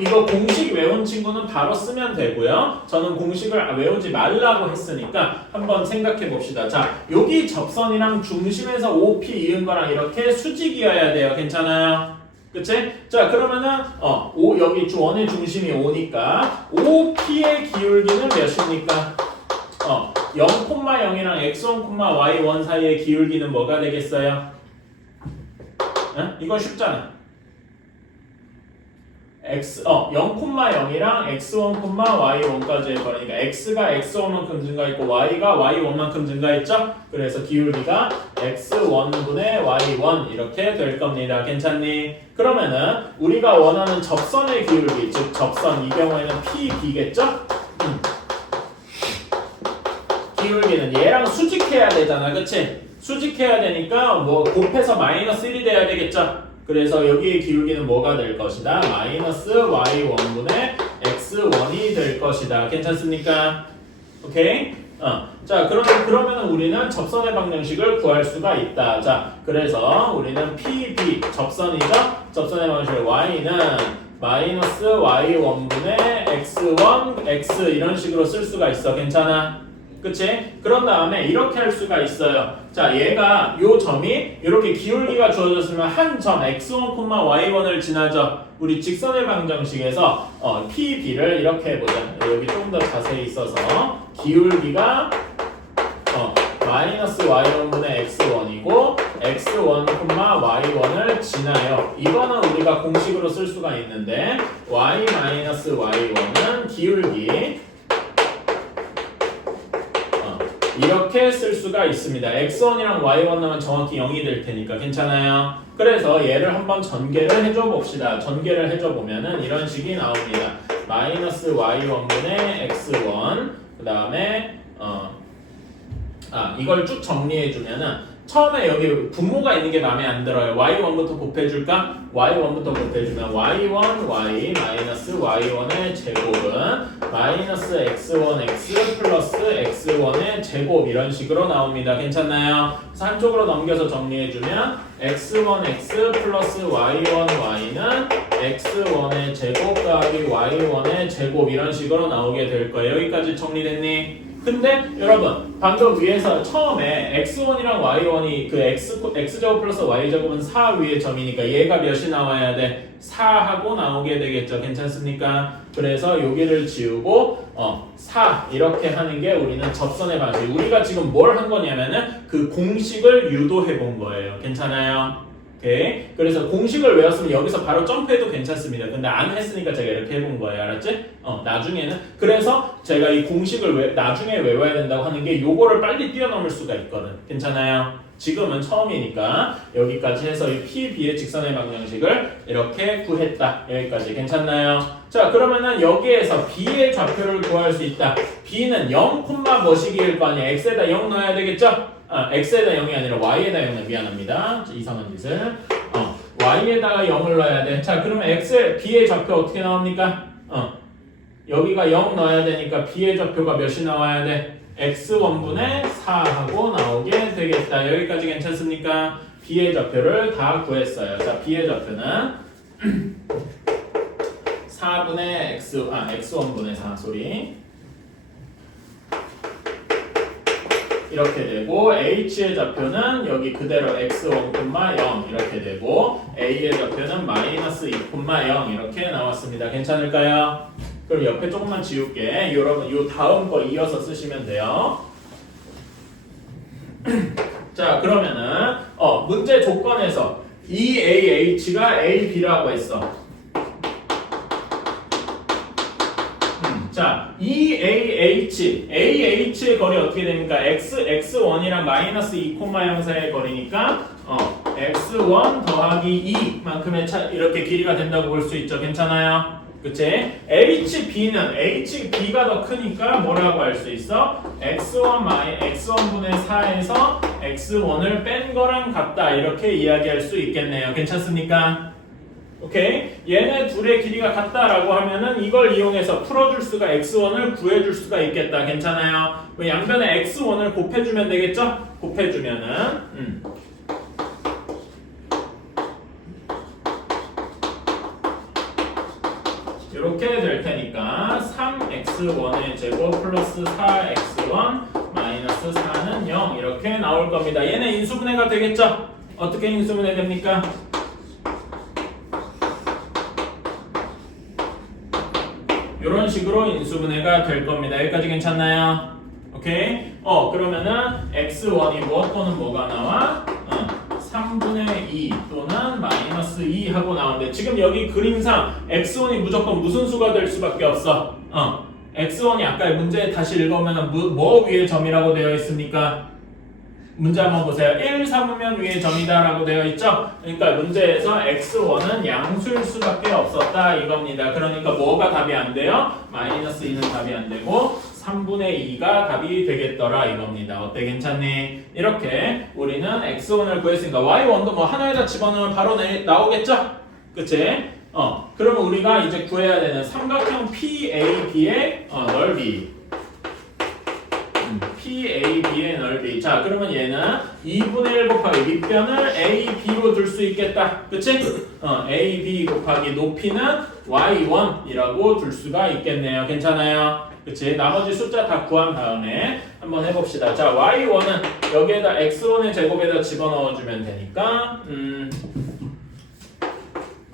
이거 공식 외운 친구는 바로 쓰면 되고요. 저는 공식을 외우지 말라고 했으니까 한번 생각해 봅시다. 자, 여기 접선이랑 중심에서 OP 이은 거랑 이렇게 수직이어야 돼요. 괜찮아요? 그치? 자, 그러면은 여기 원의 중심이 5니까 OP의 기울기는 몇입니까? 0,0이랑 x1, y1 사이의 기울기는 뭐가 되겠어요? 이건 쉽잖아. 0,0이랑 x1, y1까지의 거리니까 x가 x1만큼 증가했고 y가 y1만큼 증가했죠? 그래서 기울기가 x1분의 y1 이렇게 될 겁니다. 괜찮니? 그러면은 우리가 원하는 접선의 기울기, 즉 접선 이 경우에는 PB겠죠? 기울기는 얘랑 수직해야 되잖아, 그치? 수직해야 되니까 뭐 곱해서 마이너스 1이 돼야 되겠죠? 그래서 여기의 기울기는 뭐가 될 것이다? 마이너스 y1분의 x1이 될 것이다. 괜찮습니까? 오케이? 자, 그러면 우리는 접선의 방정식을 구할 수가 있다. 자, 그래서 우리는 PB 접선이죠? 접선의 방정식 y는 마이너스 y1분의 x1 x 이런 식으로 쓸 수가 있어. 괜찮아? 그치? 그런 다음에 이렇게 할 수가 있어요. 자, 얘가 요 점이 이렇게 기울기가 주어졌으면 한 점 x1, y1을 지나죠. 우리 직선의 방정식에서 PB를 이렇게 해보자. 여기 좀 더 자세히 써서 기울기가 마이너스 y1분의 x1이고 x1, y1을 지나요. 이거는 우리가 공식으로 쓸 수가 있는데 y 마이너스 y1은 기울기 이렇게 쓸 수가 있습니다. x1이랑 y1 넣으면 정확히 0이 될 테니까 괜찮아요. 그래서 얘를 한번 전개를 해줘 봅시다. 전개를 해줘 보면은 이런 식이 나옵니다. 마이너스 y1분의 x1 그 다음에 이걸 쭉 정리해 주면은 처음에 여기 분모가 있는 게 마음에 안 들어요. y1부터 곱해줄까? y1부터 곱해주면 y1 y 마이너스 y1의 제곱은 마이너스 x1 x 플러스 x1의 제곱 이런 식으로 나옵니다. 괜찮나요? 그래서 한쪽으로 넘겨서 정리해주면 x1 x 플러스 y1 y는 x1의 제곱 더하기 y1의 제곱 이런 식으로 나오게 될 거예요. 여기까지 정리됐니? 근데 여러분 방금 위에서 처음에 x1이랑 y1이 그 x제곱 플러스 y제곱은 4 위의 점이니까 얘가 몇이 나와야 돼? 4하고 나오게 되겠죠. 괜찮습니까? 그래서 여기를 지우고 4 이렇게 하는 게 우리는 접선의 방식. 우리가 지금 뭘 한 거냐면은 그 공식을 유도해 본 거예요. 괜찮아요? 오케이. 그래서 공식을 외웠으면 여기서 바로 점프해도 괜찮습니다. 근데 안 했으니까 제가 이렇게 해본 거예요. 알았지? 나중에는. 그래서 제가 이 공식을 나중에 외워야 된다고 하는 게 요거를 빨리 뛰어넘을 수가 있거든. 괜찮아요? 지금은 처음이니까 여기까지 해서 이 PB의 직선의 방정식을 이렇게 구했다. 여기까지 괜찮나요? 자, 그러면은 여기에서 B의 좌표를 구할 수 있다. B는 0, 뭐시기일 거 아니야. X에다 0 넣어야 되겠죠? x에다 0이 아니라 y에다 0을 미안합니다. 이상한 짓을. y에다가 0을 넣어야 돼. 자, 그러면 b의 좌표 어떻게 나옵니까? 여기가 0 넣어야 되니까 b의 좌표가 몇이 나와야 돼? x1분의 4하고 나오게 되겠다. 여기까지 괜찮습니까? b의 좌표를 다 구했어요. 자, b의 좌표는 4분의 x1분의 4 이렇게 되고 h의 좌표는 여기 그대로 x1, 0 이렇게 되고 a의 좌표는 마이너스 2, 0 이렇게 나왔습니다. 괜찮을까요? 그럼 옆에 조금만 지울게. 여러분 요 다음 거 이어서 쓰시면 돼요. 자, 그러면은 문제 조건에서 EAH가 AB라고 했어. 자, AH의 거리 어떻게 됩니까? x1이랑 마이너스 2, 0 사이의 거리니까 x1 더하기 2만큼의 이렇게 길이가 된다고 볼 수 있죠. 괜찮아요? 그치? HB가 더 크니까 뭐라고 할 수 있어? x1분의 4에서 x1을 뺀 거랑 같다. 이렇게 이야기할 수 있겠네요. 괜찮습니까? 오케이? 얘네 둘의 길이가 같다라고 하면은 이걸 이용해서 풀어줄 수가 x1을 구해줄 수가 있겠다. 괜찮아요? 양변에 x1을 곱해주면 되겠죠? 곱해주면은 이렇게 될 테니까 3x1의 제곱 플러스 4x1 마이너스 4는 0 이렇게 나올 겁니다. 얘네 인수분해가 되겠죠? 어떻게 인수분해 됩니까? 이런 식으로 인수분해가 될 겁니다. 여기까지 괜찮나요? 오케이? 그러면은 x1이 무엇 또는 뭐가 나와? 3분의 2 또는 마이너스 2 하고 나오는데 지금 여기 그림상 x1이 무조건 무슨 수가 될 수밖에 없어? x1이 아까 문제 다시 읽으면 뭐 위에 점이라고 되어 있습니까? 문제 한번 보세요. 1 삼으면 위에 점이다 라고 되어 있죠? 그러니까 문제에서 x1은 양수일 수밖에 없었다 이겁니다. 그러니까 뭐가 답이 안 돼요? 마이너스 2는 답이 안 되고 3분의 2가 답이 되겠더라 이겁니다. 어때? 괜찮니? 이렇게 우리는 x1을 구했으니까 y1도 뭐 하나에다 집어넣으면 바로 나오겠죠? 그치? 그러면 우리가 이제 구해야 되는 삼각형 PAB의 넓이 PAB의 넓이. 자, 그러면 얘는 2분의 1 곱하기 밑변을 AB로 둘 수 있겠다. 그치? AB 곱하기 높이는 Y1이라고 둘 수가 있겠네요. 괜찮아요? 그치? 나머지 숫자 다 구한 다음에 한번 해봅시다. 자, Y1은 여기에다 X1의 제곱에다 집어넣어주면 되니까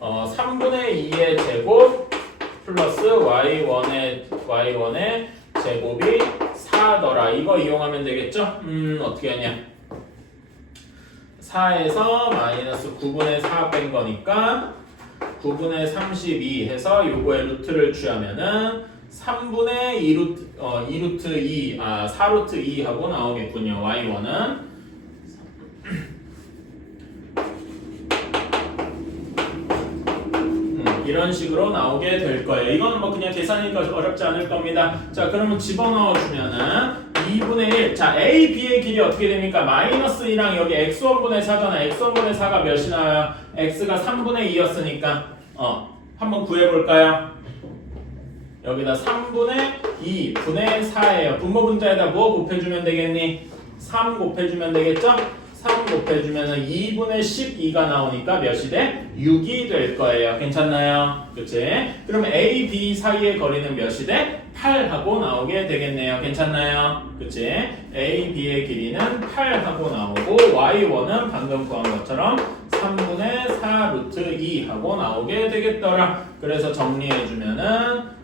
3분의 2의 제곱 플러스 Y1의 제곱이 4더라. 이거 이용하면 되겠죠? 어떻게 하냐? 4에서 마이너스 9분의 4 뺀 거니까 9분의 32 해서 요거의 루트를 취하면은 3분의 2루트 2, 4루트 2 하고 나오겠군요. Y1은 이런 식으로 나오게 될 거예요. 이거는 뭐 그냥 계산이니까 어렵지 않을 겁니다. 자, 그러면 집어넣어 주면은 2분의 1. 자, A, B의 길이 어떻게 됩니까? 마이너스 2랑 여기 x1분의 4잖아. x1분의 4가 몇이 나와요? x가 3분의 2였으니까 한번 구해볼까요? 여기다 3분의 2 분의 4예요. 분모 분자에다 뭐 곱해주면 되겠니? 3 곱해주면 되겠죠? 3 곱해주면 2분의 12가 나오니까 몇이 돼? 6이 될 거예요. 괜찮나요? 그치? 그럼 A, B 사이의 거리는 몇이 돼? 8하고 나오게 되겠네요. 괜찮나요? 그치? A, B의 길이는 8하고 나오고 Y1은 방금 구한 것처럼 3분의 4 루트 2 하고 나오게 되겠더라. 그래서 정리해주면은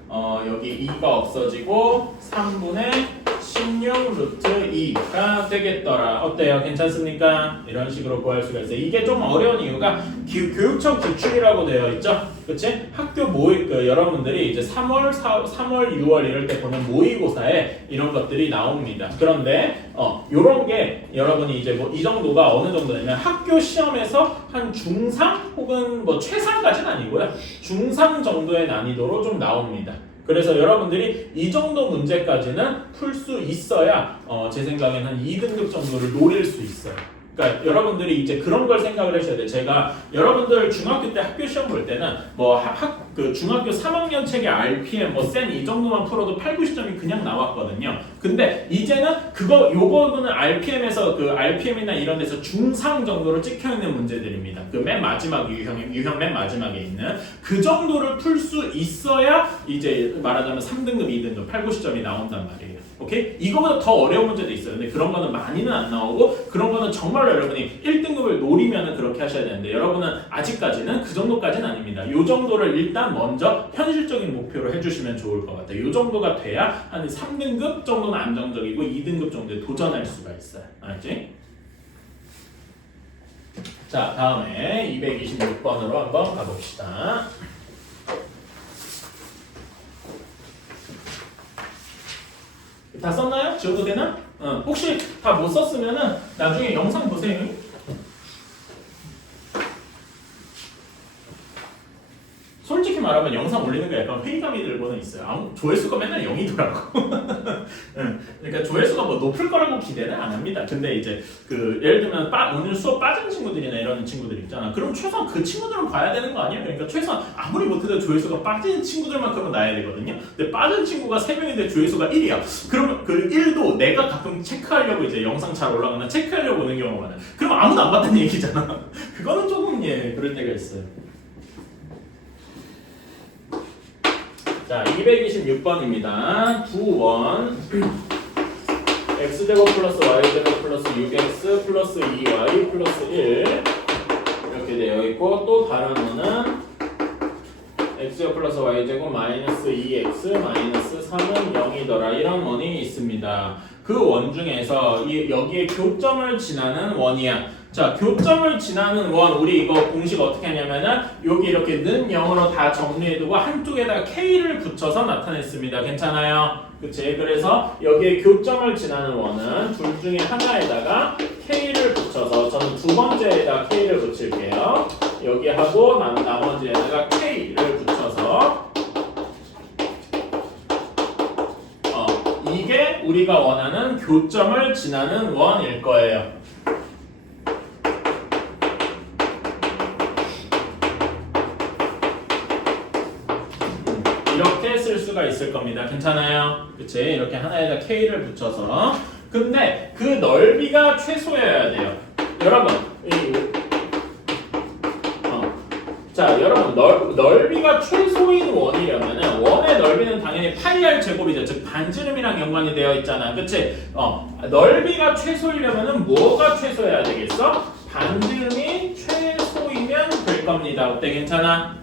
여기 2가 없어지고 3분의 16 루트 2가 되겠더라. 어때요? 괜찮습니까? 이런 식으로 구할 수가 있어요. 이게 좀 어려운 이유가 교육청 기출이라고 되어 있죠? 그치? 학교 여러분들이 이제 3월, 6월 이럴 때 보는 모의고사에 이런 것들이 나옵니다. 그런데 요런 게 여러분이 이제 뭐 이 정도가 어느 정도냐면 학교 시험에서 한 중상 혹은 뭐 최상까지는 아니고요. 중상 정도의 난이도로 좀 나옵니다. 그래서 여러분들이 이 정도 문제까지는 풀 수 있어야 제 생각에는 한 2등급 정도를 노릴 수 있어요. 그러니까 여러분들이 이제 그런 걸 생각을 하셔야 돼요. 제가 여러분들 중학교 때 학교 시험 볼 때는 뭐 중학교 3학년 책의 RPM 센 이 정도만 풀어도 8, 90점이 그냥 나왔거든요. 근데 이제는 요거는 RPM에서 그 RPM이나 이런 데서 중상 정도로 찍혀 있는 문제들입니다. 그 맨 마지막 유형 맨 마지막에 있는 그 정도를 풀 수 있어야 이제 말하자면 3등급, 2등급, 8, 90점이 나온단 말이에요. 오케이? 이거보다 더 어려운 문제도 있어요. 근데 그런 거는 많이는 안 나오고 그런 거는 정말로 여러분이 1등급을 노리면은 그렇게 하셔야 되는데 여러분은 아직까지는 그 정도까지는 아닙니다. 요 정도를 일단 먼저 현실적인 목표로 해주시면 좋을 것 같아요. 요 정도가 돼야 한 3등급 정도는 안정적이고 2등급 정도에 도전할 수가 있어요. 알지? 자, 다음에 226번으로 한번 가봅시다. 다 썼나요? 지워도 되나? 혹시 다 못 썼으면은 나중에 영상 보세요. 솔직히 말하면 영상 올리는 게 약간 회의감이 들고는 있어요. 조회수가 맨날 0이더라고. 그러니까 조회수가 뭐 높을 거라고 기대는 안 합니다. 근데 이제 예를 들면 오늘 수업 빠진 친구들이나 이런 친구들 있잖아. 그럼 최소한 그 친구들은 봐야 되는 거 아니에요? 그러니까 최소한 아무리 못해도 조회수가 빠진 친구들만큼은 나야 되거든요. 근데 빠진 친구가 3명인데 조회수가 1이야. 그러면 그 1도 내가 가끔 체크하려고 이제 영상 잘 올라가나 체크하려고 오는 경우가 많아요. 그럼 아무도 안 봤다는 얘기잖아. 그거는 조금 그럴 때가 있어요. 자, 226번입니다. 9원 x제곱 플러스 y제곱 플러스 6x 플러스 2y 플러스 1 이렇게 되어 있고 또 다른 원은 x제곱 플러스 y제곱 마이너스 2x 마이너스 3은 0이더라. 이런 원이 있습니다. 그 원 중에서 여기에 교점을 지나는 원이야. 자, 교점을 지나는 원, 우리 이거 공식 어떻게 하냐면은 여기 이렇게 는 0으로 다 정리해두고 한쪽에다 k를 붙여서 나타냈습니다. 괜찮아요? 그치? 그래서 여기에 교점을 지나는 원은 둘 중에 하나에다가 k를 붙여서 저는 두 번째에다 k를 붙일게요. 여기 하고 나머지에다가 k를 붙여서 이게 우리가 원하는 교점을 지나는 원일 거예요. 이렇게 쓸 수가 있을 겁니다. 괜찮아요? 그치? 이렇게 하나에다 k를 붙여서 근데 그 넓이가 최소여야 돼요. 여러분, 자, 여러분 넓이가 최소인 원이려면은 원의 넓이는 당연히 파이r 제곱이죠. 즉 반지름이랑 연관이 되어 있잖아. 그치? 넓이가 최소이려면은 뭐가 최소여야 되겠어? 반지름이 최소이면 될 겁니다. 어때? 괜찮아?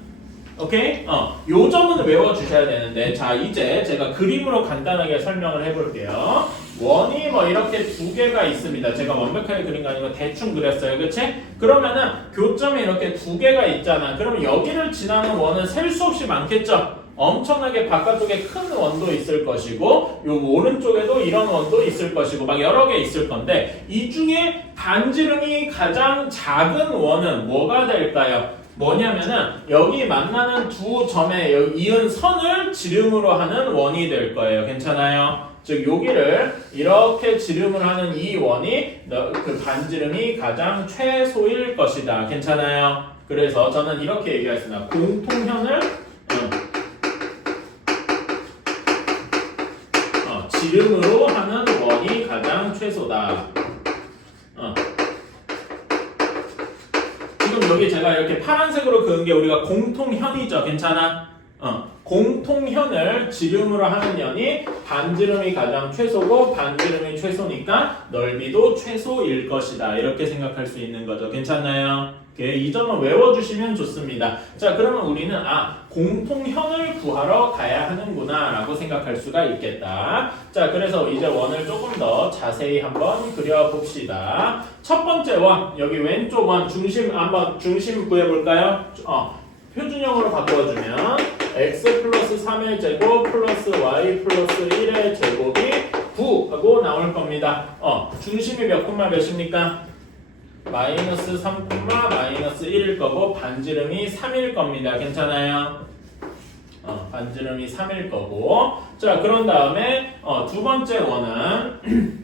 오케이? 요 점은 외워주셔야 되는데, 자, 이제 제가 그림으로 간단하게 설명을 해볼게요. 원이 뭐 이렇게 두 개가 있습니다. 제가 완벽하게 그린 거 아니고 대충 그렸어요. 그치? 그러면은 교점이 이렇게 두 개가 있잖아. 그럼 여기를 지나는 원은 셀 수 없이 많겠죠? 엄청나게 바깥쪽에 큰 원도 있을 것이고, 요 오른쪽에도 이런 원도 있을 것이고, 막 여러 개 있을 건데, 이 중에 반지름이 가장 작은 원은 뭐가 될까요? 뭐냐면은 여기 만나는 두 점에 이은 선을 지름으로 하는 원이 될 거예요. 괜찮아요? 즉 여기를 이렇게 지름을 하는 이 원이 그 반지름이 가장 최소일 것이다. 괜찮아요? 그래서 저는 이렇게 얘기했습니다. 공통현을 지름으로 하는 원이 가장 최소다. 지금 여기 제가 이렇게 파란색으로 그은 게 우리가 공통현이죠. 괜찮아? 공통현을 지름으로 하는 연이 반지름이 가장 최소고 반지름이 최소니까 넓이도 최소일 것이다. 이렇게 생각할 수 있는 거죠. 괜찮나요? 오케이, 이 점을 외워주시면 좋습니다. 자, 그러면 우리는 공통현을 구하러 가야 하는구나 라고 생각할 수가 있겠다. 자, 그래서 이제 원을 조금 더 자세히 한번 그려봅시다. 첫 번째 원, 여기 왼쪽 원 한번 중심 구해볼까요? 표준형으로 바꿔주면 x 플러스 3의 제곱 플러스 y 플러스 1의 제곱이 9 하고 나올 겁니다. 중심이 몇 콤마 몇입니까? 마이너스 3 콤마 마이너스 1일 거고 반지름이 3일 겁니다. 괜찮아요? 반지름이 3일 거고, 자, 그런 다음에 두 번째 원은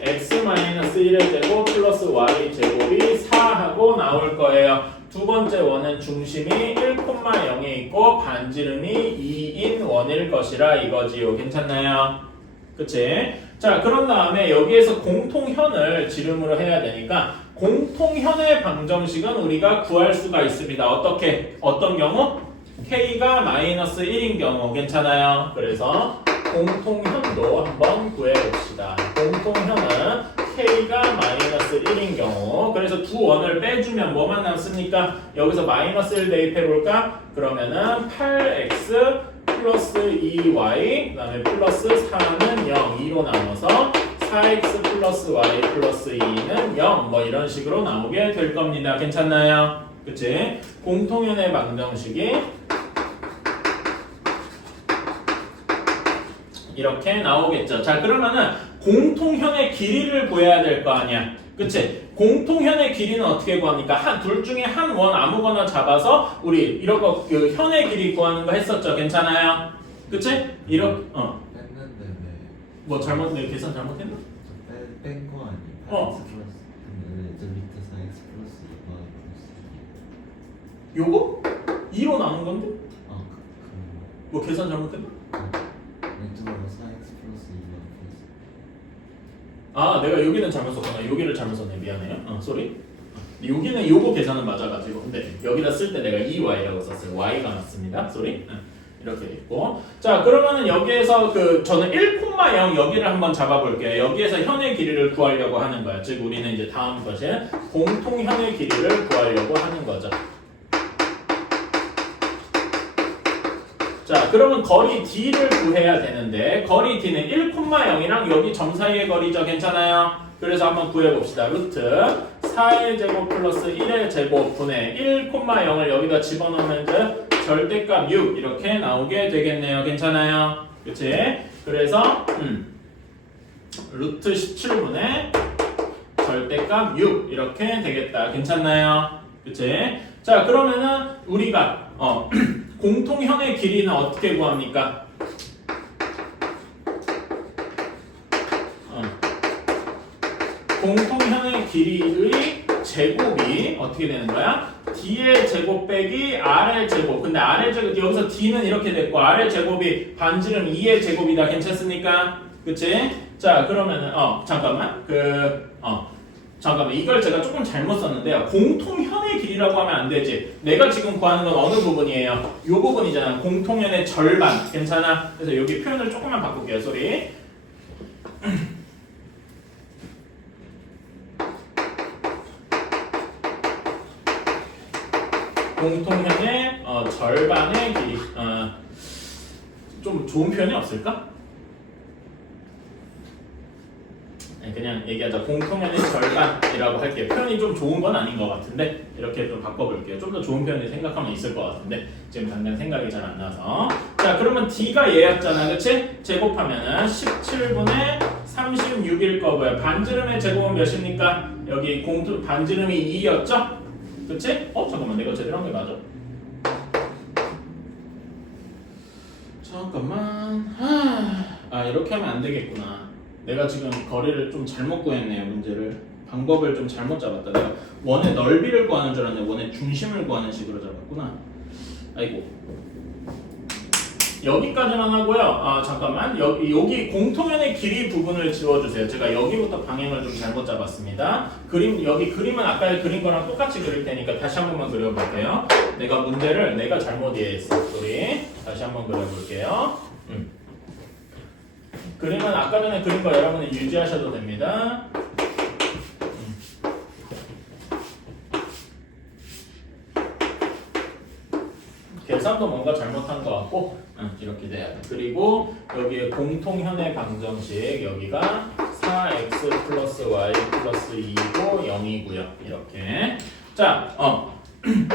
x-1의 제곱 플러스 y 제곱이 4 하고 나올 거예요. 두 번째 원은 중심이 1,0에 있고 반지름이 2인 원일 것이라 이거지요. 괜찮나요? 그치? 자, 그런 다음에 여기에서 공통현을 지름으로 해야 되니까 공통현의 방정식은 우리가 구할 수가 있습니다. 어떻게? 어떤 경우? k가 마이너스 1인 경우. 괜찮아요? 그래서 공통현도 한번 구해봅시다. 공통현은 k가 마이너스 1인 경우, 그래서 두 원을 빼주면 뭐만 남습니까? 여기서 마이너스 1 대입해볼까? 그러면은 8x 플러스 2y, 그 다음에 플러스 4는 0, 2로 나눠서 4x 플러스 y 플러스 2는 0, 뭐 이런 식으로 나오게 될 겁니다. 괜찮나요? 그치? 공통현의 방정식이 이렇게 나오겠죠. 자, 그러면은 공통현의 길이를 구해야 될 거 아니야. 그치? 공통현의 길이는 어떻게 구합니까? 둘 중에 한 원 아무거나 잡아서 우리 이런 거 그 현의 길이 구하는 거 했었죠. 괜찮아요? 그치? 이렇게 뺐는데 왜? 뭐 내 계산 잘못했나? 뺀거 아니에요? x 플러스 근데 저 밑에 4x 플러스 2y 플러스 2 요거? 2로 나눈 건데? 그 뭐 계산 잘못했나? 왼쪽으로 4x 플러스 2y 플러스 내가 여기는 잘못 썼구나. 여기를 잘못 썼네. 미안해요. 쏘리. 여기는 요거 계산은 맞아가지고, 근데 여기다 쓸 때 내가 2y라고 썼어요. y가 맞습니다. 쏘리. 이렇게 있고, 자, 그러면은 여기에서 저는 1,0 여기를 한번 잡아볼게요. 여기에서 현의 길이를 구하려고 하는 거야. 즉 우리는 이제 다음 것에 공통현의 길이를 구하려고 하는 거죠. 자, 그러면 거리 d를 구해야 되는데, 거리 d는 1,0이랑 여기 점 사이의 거리죠. 괜찮아요? 그래서 한번 구해봅시다. 루트 4의 제곱 플러스 1의 제곱 분의 1,0을 여기다 집어넣으면 절대값 6 이렇게 나오게 되겠네요. 괜찮아요? 그치? 그래서 루트 17분의 절대값 6 이렇게 되겠다. 괜찮나요? 그치? 자, 그러면은 우리가 공통현의 길이는 어떻게 구합니까? 공통현의 길이의 제곱이 어떻게 되는 거야? d의 제곱 빼기 r의 제곱. 근데 r의 제곱, 여기서 d는 이렇게 됐고 r의 제곱이 반지름 2의 제곱이다. 괜찮습니까? 그치? 자 그러면은 잠깐만 이걸 제가 조금 잘못 썼는데요. 공통현의 길이라고 하면 안 되지. 내가 지금 구하는 건 어느 부분이에요? 이 부분이잖아. 공통현의 절반. 괜찮아? 그래서 여기 표현을 조금만 바꿀게요. 소리. 공통현의 절반의 길이. 좀 좋은 표현이 없을까? 그냥 얘기하자. 공통현의 절반이라고 할게요. 표현이 좀 좋은 건 아닌 것 같은데 이렇게 좀 바꿔볼게요. 좀 더 좋은 표현을 생각하면 있을 것 같은데 지금 당장 생각이 잘 안 나서. 자 그러면 D가 얘였잖아. 그치? 제곱하면은 17분의 36일 거고요. 반지름의 제곱은 몇입니까? 여기 반지름이 2였죠? 그치? 잠깐만 내가 제대로 한 게 맞아? 잠깐만. 이렇게 하면 안 되겠구나. 내가 지금 거리를 좀 잘못 구했네요. 문제를 방법을 좀 잘못 잡았다. 내가 원의 넓이를 구하는 줄 알았는데 원의 중심을 구하는 식으로 잡았구나. 아이고 여기까지만 하고요. 잠깐만 여기 공통현의 길이 부분을 지워주세요. 제가 여기부터 방향을 좀 잘못 잡았습니다. 여기 그림은 아까 그린 거랑 똑같이 그릴 테니까 다시 한 번만 그려볼게요. 내가 문제를 내가 잘못 이해했어. 소리 다시 한 번 그려볼게요. 그림은 아까 전에 그린 거 여러분이 유지하셔도 됩니다. 계산도 뭔가 잘못한 것 같고 이렇게 돼야 돼. 그리고 여기에 공통현의 방정식 여기가 4x 플러스 y 플러스 2고 0이고요. 이렇게. 자,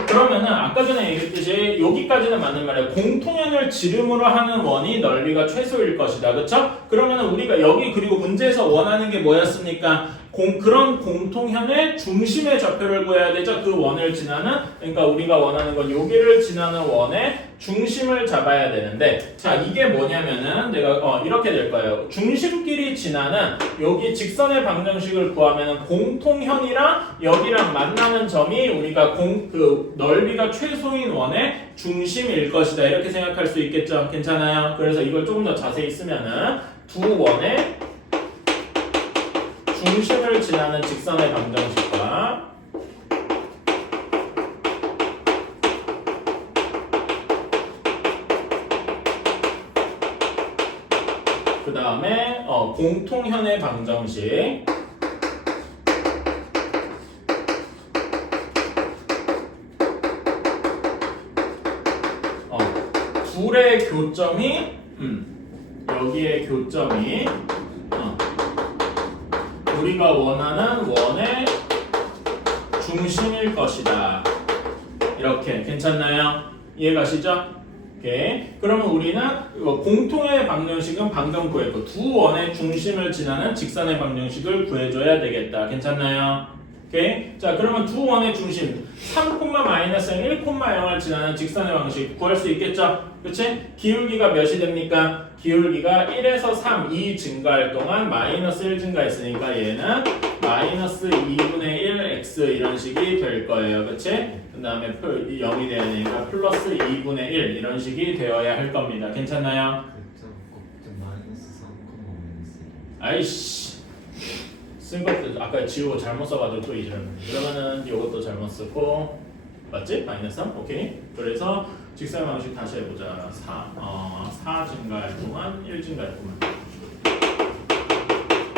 그러면은 아까 전에 얘기했듯이 여기까지는 맞는 말이에요. 공통현을 지름으로 하는 원이 넓이가 최소일 것이다. 그쵸? 그러면은 우리가 여기 그리고 문제에서 원하는 게 뭐였습니까? 그런 공통현의 중심의 좌표를 구해야 되죠. 그 원을 지나는, 그러니까 우리가 원하는 건 여기를 지나는 원의 중심을 잡아야 되는데, 자 이게 뭐냐면은 내가 이렇게 될 거예요. 중심끼리 지나는 여기 직선의 방정식을 구하면은 공통현이랑 여기랑 만나는 점이 우리가 그 넓이가 최소인 원의 중심일 것이다. 이렇게 생각할 수 있겠죠. 괜찮아요? 그래서 이걸 조금 더 자세히 쓰면은 두 원의 중심을 지나는 직선의 방정식과 그 다음에 공통현의 방정식 둘의 교점이 여기의 교점이 우리가 원하는 원의 중심일 것이다. 이렇게 괜찮나요? 이해가시죠? 오케이. 그러면 우리는 공통의 방정식은 방금 구했고 두 원의 중심을 지나는 직선의 방정식을 구해줘야 되겠다. 괜찮나요? 오케이. 자 그러면 두 원의 중심 3,-1,0을 지나는 직선의 방식 구할 수 있겠죠? 그치? 기울기가 몇이 됩니까? 기울기가 1에서 3, 2 증가할 동안 마이너스 1 증가했으니까 얘는 마이너스 2분의 1 x 이런 식이 될 거예요. 그치? 그 다음에 0이 되어야 되니까 플러스 2분의 1 이런 식이 되어야 할 겁니다. 괜찮나요? 마이너스 3, 마이너스 1. 아이씨 쓴 것도 아까 지우고 잘못 써가지고 또 잊었네. 그러면은 이것도 잘못 쓰고 맞지? 마이너스 3? 오케이. 그래서 직선 방식 다시 해보자. 4 증가할 동안 1 증가할 동안.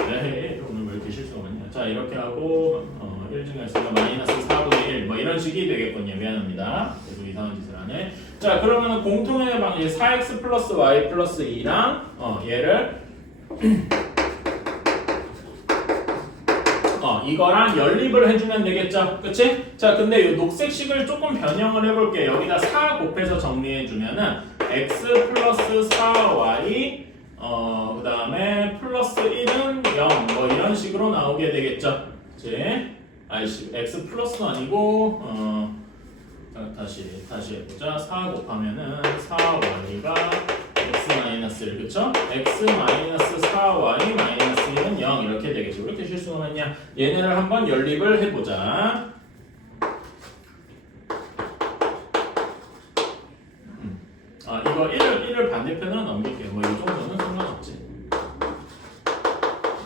네, 오늘 왜 이렇게 실수가 많냐? 자 이렇게 하고 1 증가했으니까 마이너스 4분의 1 뭐 이런 식이 되겠군요. 미안합니다. 계속 이상한 짓을 하네. 자 그러면은 공통의 방식 4x 플러스 y 플러스 2랑 얘를 이거랑 연립을 해주면 되겠죠? 그치? 자, 근데 이 녹색식을 조금 변형을 해볼게요. 여기다 4 곱해서 정리해주면은 x 플러스 4y 그 다음에 플러스 1은 0 뭐 이런 식으로 나오게 되겠죠? 그치? 아이씨, x 플러스는 아니고 다시 해보자. 4 곱하면은 4y가 x-1 그쵸? x-4y 마이너스 1은 0 이렇게 되겠죠. 왜 이렇게 실수가 많냐? 얘네를 한번 연립을 해보자. 이거 1을 반대편으로 넘길게요. 뭐 이 정도는 상관없지.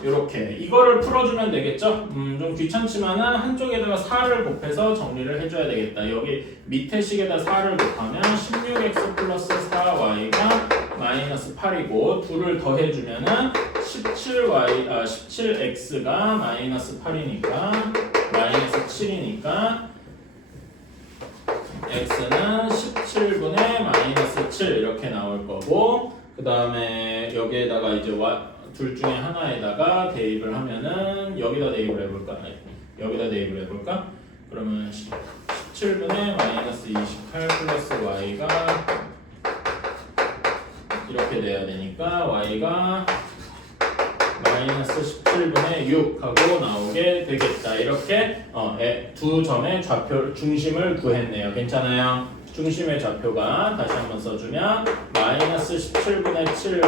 이렇게 이거를 풀어주면 되겠죠? 좀 귀찮지만은 한쪽에다가 4를 곱해서 정리를 해줘야 되겠다. 여기 밑에 식에다 4를 곱하면 16x 플러스 4y가 마이너스 8이고 2를 더해주면은 17x가 마이너스 8이니까 마이너스 7이니까 x는 17분의 마이너스 7 이렇게 나올 거고 그 다음에 여기에다가 이제 둘 중에 하나에다가 대입을 하면은 여기다 대입을 해볼까? 여기다 대입을 해볼까? 그러면 17분의 마이너스 28 플러스 y가 이렇게 돼야 되니까 y가 마이너스 17분의 6 하고 나오게 되겠다. 이렇게 두 점의 좌표 중심을 구했네요. 괜찮아요? 중심의 좌표가 다시 한번 써주면 마이너스 17분의 7,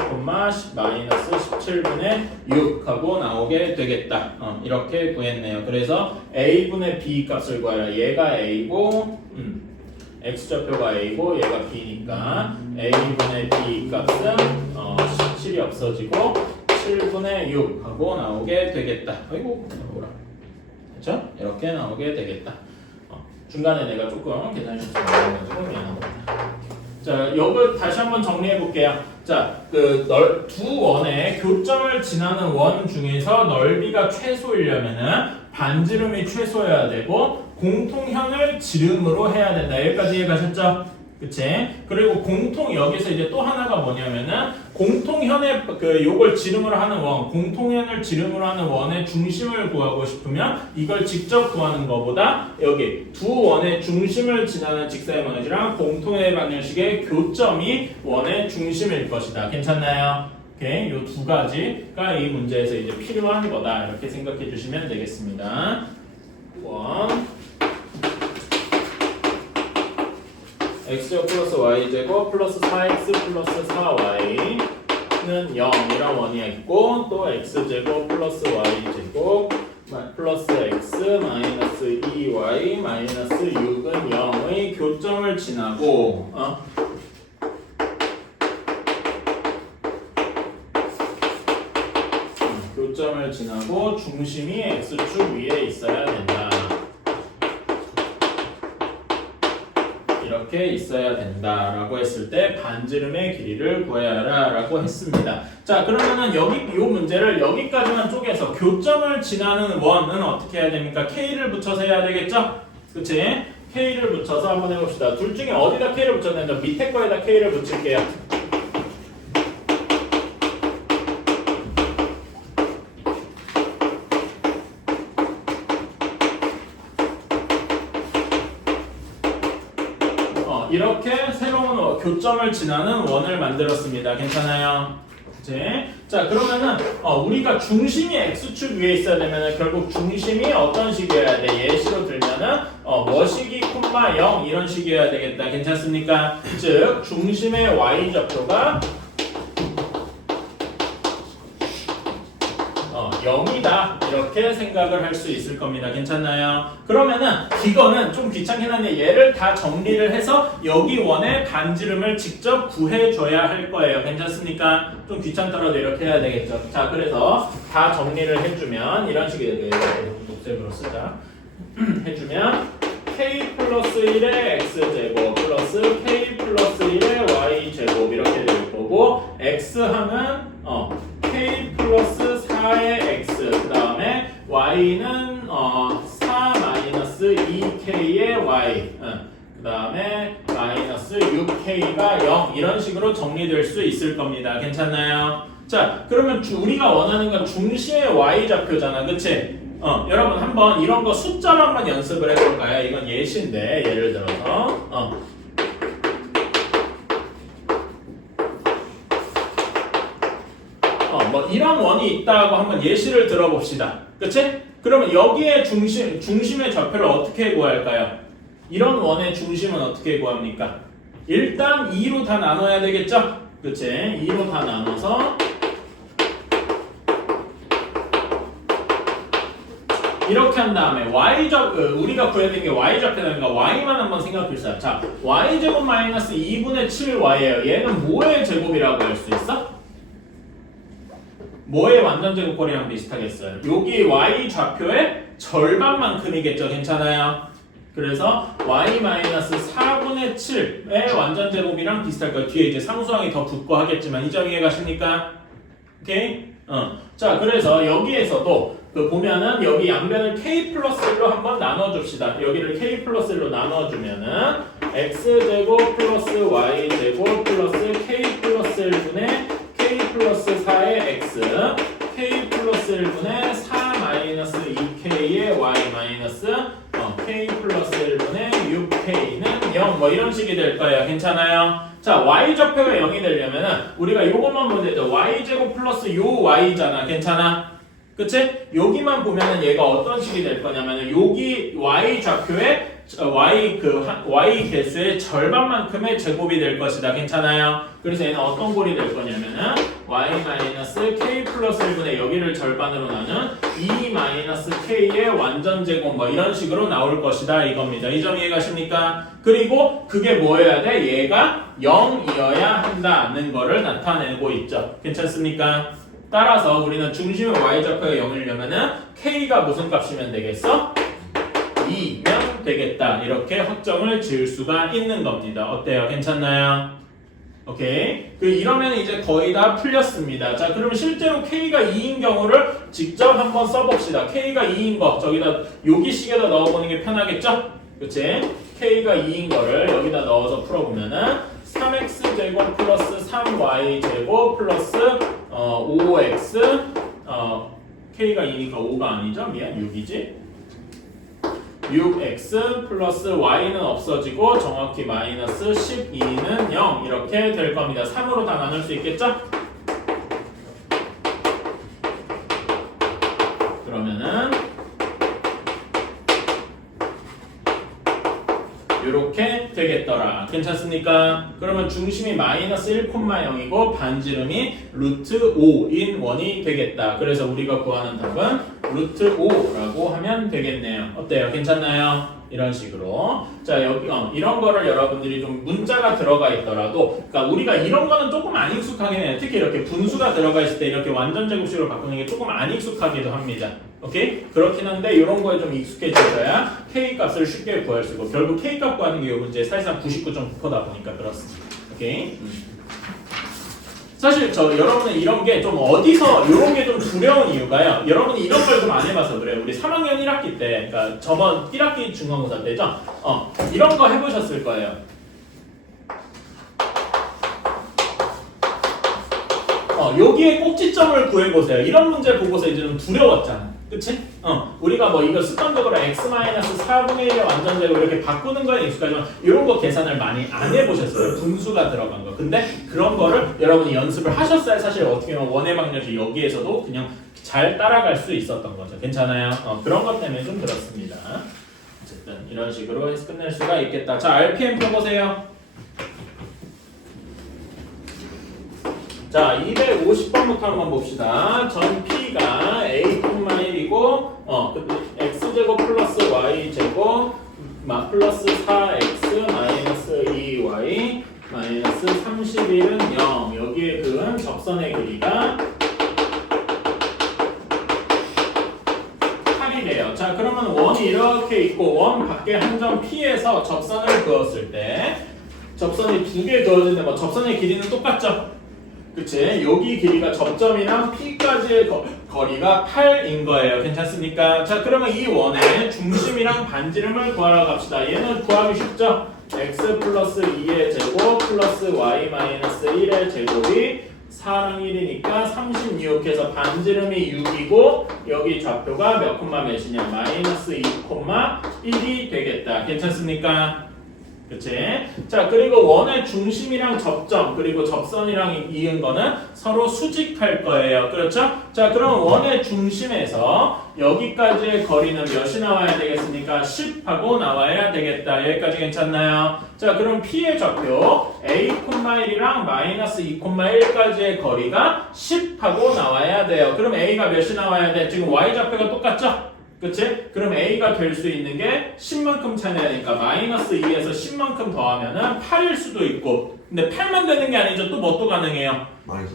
마이너스 17분의 6 하고 나오게 되겠다. 이렇게 구했네요. 그래서 a분의 b 값을 구하라. 얘가 a고 x좌표가 a고 얘가 b니까 a분의 b 값은 17이 없어지고 7분의 6 하고 나오게 되겠다. 아이고 뭐라 그렇죠? 이렇게 나오게 되겠다. 중간에 내가 조금 계산 실수를 해가지고 미안합니다. 자, 이걸 다시 한번 정리해 볼게요. 자, 두 원의 교점을 지나는 원 중에서 넓이가 최소이려면은 반지름이 최소여야 되고 공통현을 지름으로 해야 된다. 여기까지 이해가셨죠? 그치? 그리고 여기서 이제 또 하나가 뭐냐면은 공통현의 요걸 지름으로 하는 원, 공통현을 지름으로 하는 원의 중심을 구하고 싶으면 이걸 직접 구하는 것보다 여기 두 원의 중심을 지나는 직사의 방정식이랑 공통의 방정식의 교점이 원의 중심일 것이다. 괜찮나요? 오케이, 요 두 가지가 이 문제에서 이제 필요한 거다. 이렇게 생각해 주시면 되겠습니다. 원. x제곱 플러스 y제곱 플러스 4x 플러스 4y는 0 이런 원이 있고 또 x제곱 플러스 y제곱 플러스 x 마이너스 2y 마이너스 6은 0의 교점을 지나고 교점을 지나고 중심이 x축 위에 있어야 된다. 이렇게 있어야 된다라고 했을 때 반지름의 길이를 구해라라고 했습니다. 자, 그러면은 요 문제를 여기까지만 쪼개서 교점을 지나는 원은 어떻게 해야 됩니까? K를 붙여서 해야 되겠죠? 그치? K를 붙여서 한번 해봅시다. 둘 중에 어디다 K를 붙여야 되는지 밑에 거에다 K를 붙일게요. 이렇게 새로운 교점을 지나는 원을 만들었습니다. 괜찮아요? 그치? 자, 그러면은 우리가 중심이 x축 위에 있어야 되면은 결국 중심이 어떤 식이어야 돼? 예시로 들면은 뭐식이 콤마 0 이런 식이어야 되겠다. 괜찮습니까? 즉 중심의 y좌표가 0이다 이렇게 생각을 할 수 있을 겁니다. 괜찮나요? 그러면은 이거는 좀 귀찮긴 한데 얘를 다 정리를 해서 여기 원의 반지름을 직접 구해줘야 할 거예요. 괜찮습니까? 좀 귀찮더라도 이렇게 해야 되겠죠. 자, 그래서 다 정리를 해주면 이런 식이 녹색으로 쓰자. 해주면 k 플러스 1의 x제곱 플러스 k 플러스 1의 y제곱 이렇게 될 거고 x항은 k 플러스 4의 x 그 다음에 y는 4 마이너스 2k의 y 그 다음에 마이너스 6k가 0 이런 식으로 정리될 수 있을 겁니다. 괜찮나요? 자, 그러면 우리가 원하는 건 중심의 y좌표잖아. 그치? 여러분 한번 이런 거 숫자로 한번 연습을 해볼까요? 이건 예시인데 예를 들어서 뭐 이런 원이 있다고 한번 예시를 들어봅시다. 그치? 그러면 여기에 중심의 좌표를 어떻게 구할까요? 이런 원의 중심은 어떻게 구합니까? 일단 2로 다 나눠야 되겠죠? 그치? 2로 다 나눠서 이렇게 한 다음에 우리가 구해야 되는 게 y좌표니까 y만 한번 생각해보자. 자, y제곱 마이너스 2분의 7y예요. 얘는 뭐의 제곱이라고 할 수 있어? 뭐의 완전 제곱거리랑 비슷하겠어요? 여기 y 좌표의 절반만큼이겠죠. 괜찮아요? 그래서 y-4분의 7의 완전 제곱이랑 비슷할 거예요. 뒤에 이제 상수항이 더 붙고 하겠지만 이 점 이해 가십니까? 오케이? 자, 그래서 여기에서도 보면은 여기 양변을 k 플러스 1로 한번 나눠줍시다. 여기를 k 플러스 1로 나눠주면은 x제곱 플러스 y제곱 플러스 k 플러스 1분의 k 플러스 4의 x k 플러스 1분의 4 마이너스 2k의 y 마이너스 k 플러스 1분의 6k는 0 뭐 이런 식이 될 거예요. 괜찮아요? 자, y 좌표가 0이 되려면은 우리가 요것만 보면 되죠. y제곱 플러스 요 y잖아. 괜찮아? 그치? 여기만 보면은 얘가 어떤 식이 될 거냐면은 여기 y 좌표의 y 개수의 절반만큼의 제곱이 될 것이다. 괜찮아요? 그래서 얘는 어떤 꼴이 될 거냐면은 y-k 플러스 1분의 여기를 절반으로 나눈 2-k의 완전 제곱 뭐 이런 식으로 나올 것이다 이겁니다. 이 점 이해 가십니까? 그리고 그게 뭐여야 돼? 얘가 0이어야 한다는 거를 나타내고 있죠. 괜찮습니까? 따라서 우리는 중심의 y좌표가 0이려면은 k가 무슨 값이면 되겠어? 2면 되겠다. 이렇게 확정을 지을 수가 있는 겁니다. 어때요? 괜찮나요? 오케이. 이러면 이제 거의 다 풀렸습니다. 자, 그럼 실제로 k가 2인 경우를 직접 한번 써봅시다. k가 2인 거 저기다 여기식에다 넣어보는 게 편하겠죠? 그치? k가 2인 거를 여기다 넣어서 풀어보면은 3x제곱 플러스 3y제곱 플러스 5x k가 2니까 5가 아니죠? 미안 6이지? 6x 플러스 y는 없어지고 정확히 마이너스 12는 0 이렇게 될 겁니다. 3으로 다 나눌 수 있겠죠? 그러면은 이렇게 되겠더라. 괜찮습니까? 그러면 중심이 마이너스 1,0이고 반지름이 루트 5인 원이 되겠다. 그래서 우리가 구하는 답은 루트 5라고 하면 되겠네요. 어때요? 괜찮나요? 이런 식으로. 자, 여기 이런 거를 여러분들이 좀 문자가 들어가 있더라도, 그러니까 우리가 이런 거는 조금 안 익숙하긴 해요. 특히 이렇게 분수가 들어가 있을 때 이렇게 완전 제곱식으로 바꾸는 게 조금 안 익숙하기도 합니다. 오케이? 그렇긴 한데 이런 거에 좀 익숙해져야 k 값을 쉽게 구할 수 있고 결국 k 값 구하는 게 이 문제 사실상 99.9%다 보니까 그렇습니다. 오케이? 사실 여러분은 이런 게 좀 어디서 이런 게 좀 두려운 이유가요. 여러분이 이런 걸 좀 안 해봐서 그래요. 우리 3학년 1학기 때, 그러니까 저번 1학기 중간고사 때죠. 이런 거 해보셨을 거예요. 여기에 꼭지점을 구해보세요. 이런 문제 보고서 이제 좀 두려웠잖아. 그치? 우리가 뭐 이거 습관적으로 x-4분의 1의 완전제곱 이렇게 바꾸는 거에 익숙하지만 이런 거 계산을 많이 안 해보셨어요. 분수가 들어간 거. 근데 그런 거를 여러분이 연습을 하셨어야 사실 어떻게 보면 원의 방정식 여기에서도 그냥 잘 따라갈 수 있었던 거죠. 괜찮아요? 그런 것 때문에 좀 그렇습니다. 어쨌든 이런 식으로 해서 끝낼 수가 있겠다. 자, RPM 펴보세요. 자, 250번부터 한번 봅시다. 전 P가 A,1이고 X제곱 플러스 Y제곱 플러스 4X 마이너스 2Y 마이너스 31은 0 여기에 그은 접선의 길이가 8이래요. 자, 그러면 원이 이렇게 있고 원 밖에 한 점 P에서 접선을 그었을 때 접선이 두 개 그어지는데 뭐 접선의 길이는 똑같죠? 그치? 여기 길이가 접점이랑 P까지의 거리가 8인 거예요. 괜찮습니까? 자, 그러면 이 원의 중심이랑 반지름을 구하러 갑시다. 얘는 구하기 쉽죠? x 플러스 2의 제곱 플러스 y 마이너스 1의 제곱이 4랑 1이니까 36 해서 반지름이 6이고 여기 좌표가 몇 콤마 몇이냐? 마이너스 2,1이 되겠다. 괜찮습니까? 그치? 자, 그리고 원의 중심이랑 접점 그리고 접선이랑 이은 거는 서로 수직할 거예요. 그렇죠? 자, 그럼 원의 중심에서 여기까지의 거리는 몇이 나와야 되겠습니까? 10하고 나와야 되겠다. 여기까지 괜찮나요? 자, 그럼 P의 좌표 A,1이랑 마이너스 2,1까지의 거리가 10하고 나와야 돼요. 그럼 A가 몇이 나와야 돼? 지금 Y 좌표가 똑같죠? 그치? 그럼 A가 될 수 있는 게 10만큼 차이 나니까 마이너스 2에서 10만큼 더하면은 8일 수도 있고 근데 8만 되는 게 아니죠. 또 뭐 또 가능해요? 마이너스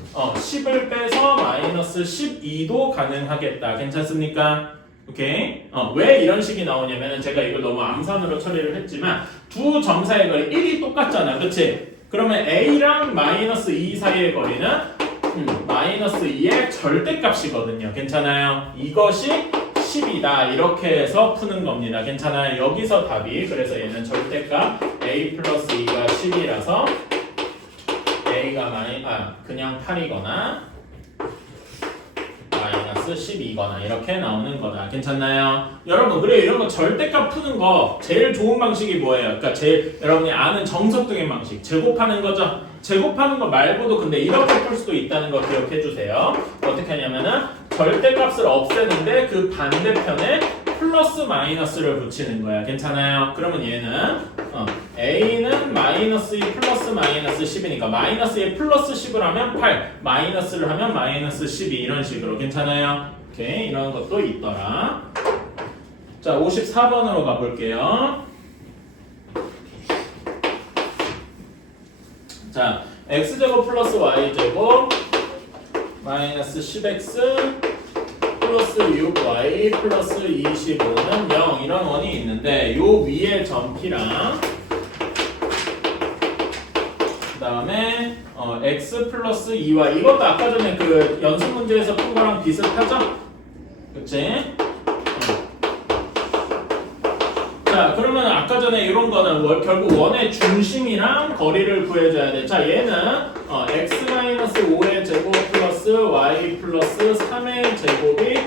10을 빼서 마이너스 12도 가능하겠다. 괜찮습니까? 오케이? 왜 이런 식이 나오냐면은 제가 이걸 너무 암산으로 처리를 했지만 두 점 사이의 거리 1이 똑같잖아. 그치? 그러면 A랑 마이너스 2 사이의 거리는 마이너스 2의 절대값이거든요. 괜찮아요? 이것이 10이다. 이렇게 해서 푸는 겁니다. 괜찮아요? 여기서 답이 그래서 얘는 절대값 A 플러스 2가 10이라서 A가 그냥 8이거나 마이너스 12거나 이렇게 나오는 거다. 괜찮나요? 여러분 그래 이런 거 절대값 푸는 거 제일 좋은 방식이 뭐예요? 그러니까 제일 여러분이 아는 정석적인 방식 제곱하는 거죠. 제곱하는 거 말고도 근데 이렇게 풀 수도 있다는 거 기억해 주세요. 어떻게 하냐면은 절대값을 없애는데 그 반대편에 플러스 마이너스를 붙이는 거야. 괜찮아요? 그러면 얘는 A는 마이너스 2 플러스 마이너스 10이니까 마이너스 2 플러스 10을 하면 8 마이너스를 하면 마이너스 12 이런 식으로. 괜찮아요? 오케이 이런 것도 있더라. 자 54번으로 가볼게요. 자 x제곱 플러스 y제곱 마이너스 10x 플러스 6y 플러스 25는 0 이런 원이 있는데 요 위에 점 P랑 그 다음에 x 플러스 2y 이것도 아까 전에 그 연습 문제에서 푼 거랑 비슷하죠? 그치? 자 그러면 아까 전에 이런 거는 결국 원의 중심이랑 거리를 구해줘야 돼. 자 얘는 x-5의 제곱 플러스 y 플러스 3의 제곱이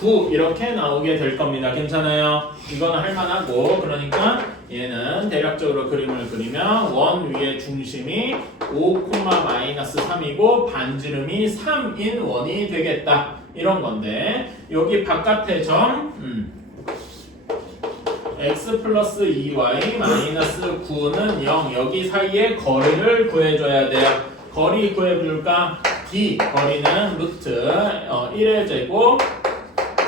9 이렇게 나오게 될 겁니다. 괜찮아요? 이거는 할만하고 그러니까 얘는 대략적으로 그림을 그리면 원 위의 중심이 5, 마이너스 3이고 반지름이 3인 원이 되겠다. 이런 건데 여기 바깥의 점 x 플러스 2y 마이너스 9는 0 여기 사이에 거리를 구해줘야 돼요. 거리 구해볼까? D 거리는 루트 1의 제곱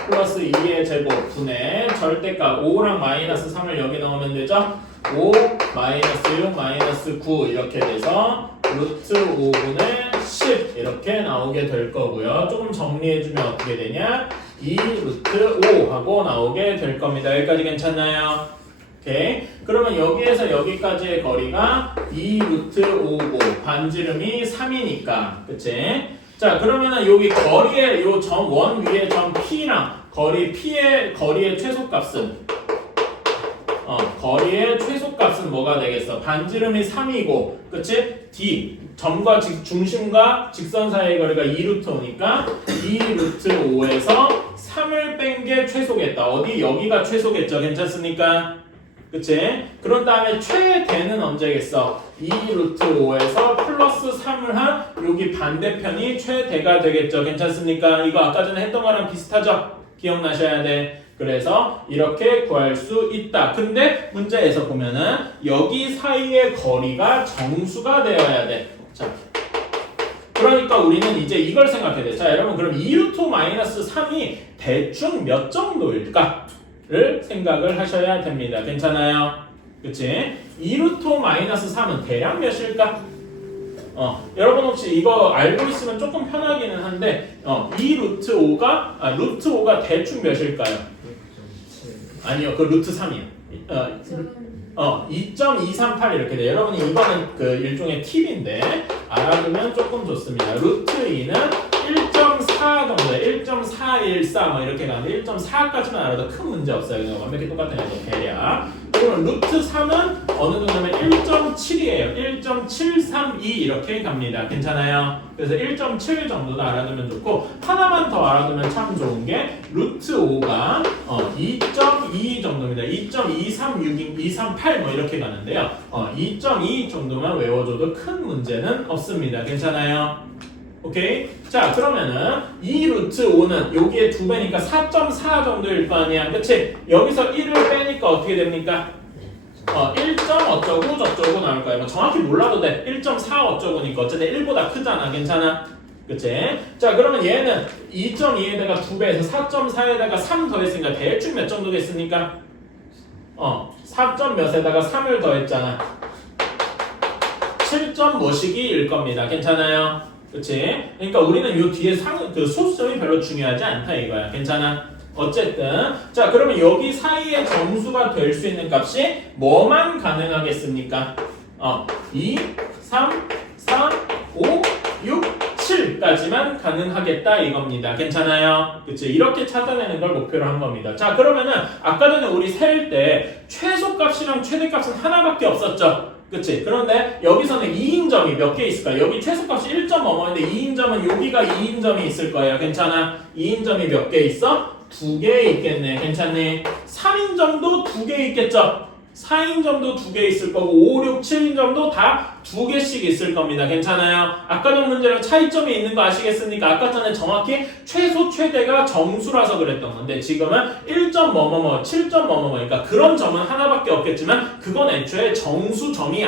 플러스 2의 제곱 분의 절대값 5랑 마이너스 3을 여기 넣으면 되죠? 5 마이너스 6 마이너스 9 이렇게 돼서 루트 5분의 10 이렇게 나오게 될 거고요. 조금 정리해주면 어떻게 되냐? 2 루트 5 하고 나오게 될 겁니다. 여기까지 괜찮나요? 오케이. 그러면 여기에서 여기까지의 거리가 2 루트 5고 반지름이 3이니까 그치? 자 그러면은 여기 거리의 요 점 원 위에 점 P랑 거리 P의 거리의 최소값은 거리의 최소값은 뭐가 되겠어? 반지름이 3이고 그치? D 점과 중심과 직선 사이의 거리가 2루트 5니까 2루트 5에서 3을 뺀 게 최소겠다. 어디? 여기가 최소겠죠. 괜찮습니까? 그치? 그런 다음에 최대는 언제겠어? 2루트 5에서 플러스 3을 한 여기 반대편이 최대가 되겠죠. 괜찮습니까? 이거 아까 전에 했던 거랑 비슷하죠? 기억나셔야 돼. 그래서 이렇게 구할 수 있다. 근데 문제에서 보면은 여기 사이의 거리가 정수가 되어야 돼. 자, 그러니까 우리는 이제 이걸 생각해야 돼. 자, 여러분 그럼 2루트 마이너스 3이 대충 몇 정도일까를 생각을 하셔야 됩니다. 괜찮아요? 그치? 2루트 마이너스 3은 대략 몇일까? 여러분 혹시 이거 알고 있으면 조금 편하기는 한데 2루트 5가 루트 5가 대충 몇일까요? 아니요, 그 루트 3이요. 2.238 이렇게 돼. 여러분이 이거는 그 일종의 팁인데 알아두면 조금 좋습니다. 루트 2는 1.4 정도에 1.414 뭐 이렇게 가는데 1.4까지만 알아도 큰 문제 없어요. 그냥 완벽히 똑같은 애도 대략. 그러면 루트 3은 어느 정도면 1.7이에요. 1.732 이렇게 갑니다. 괜찮아요? 그래서 1.7 정도도 알아두면 좋고 하나만 더 알아두면 참 좋은 게 루트 5가 2.2 정도입니다. 2.236, 238 뭐 이렇게 가는데요. 2.2 정도만 외워줘도 큰 문제는 없습니다. 괜찮아요? 오케이? 자 그러면은 2루트 5는 여기에 2배니까 4.4 정도일 거 아니야. 그치? 여기서 1을 빼니까 어떻게 됩니까? 1. 어쩌고 저쩌고 나올 거야. 뭐 정확히 몰라도 돼. 1.4 어쩌고니까 어쨌든 1보다 크잖아. 괜찮아? 그치? 자, 그러면 얘는 2.2에다가 2배에서 4.4에다가 3 더했으니까 대충 몇 정도 됐습니까? 4점 몇에다가 3을 더했잖아. 7점 뭐시기일 겁니다. 괜찮아요? 그치? 그러니까 우리는 요 뒤에 그 소수점이 별로 중요하지 않다 이거야. 괜찮아? 어쨌든 자, 그러면 여기 사이에 점수가 될 수 있는 값이 뭐만 가능하겠습니까? 2, 3, 4, 5, 6, 7까지만 가능하겠다 이겁니다. 괜찮아요? 그치? 이렇게 찾아내는 걸 목표로 한 겁니다. 자, 그러면은 아까 전에 우리 셀 때 최소값이랑 최대값은 하나밖에 없었죠? 그치? 그런데 여기서는 2인점이 몇 개 있을까? 여기 최소값이 1점 넘었는데 2인점은 여기가 2인점이 있을 거예요. 괜찮아? 2인점이 몇 개 있어? 2개 있겠네. 괜찮니? 3인점도 2개 있겠죠? 4인점도 2개 있을 거고 5, 6, 7인점도 다 2개씩 있을 겁니다. 괜찮아요? 아까 전 문제랑 차이점이 있는 거 아시겠습니까? 아까 전에 정확히 최소 최대가 정수라서 그랬던 건데 지금은 1점 뭐뭐뭐 7점 뭐뭐뭐니까 그런 점은 하나밖에 없겠지만 그건 애초에 정수점이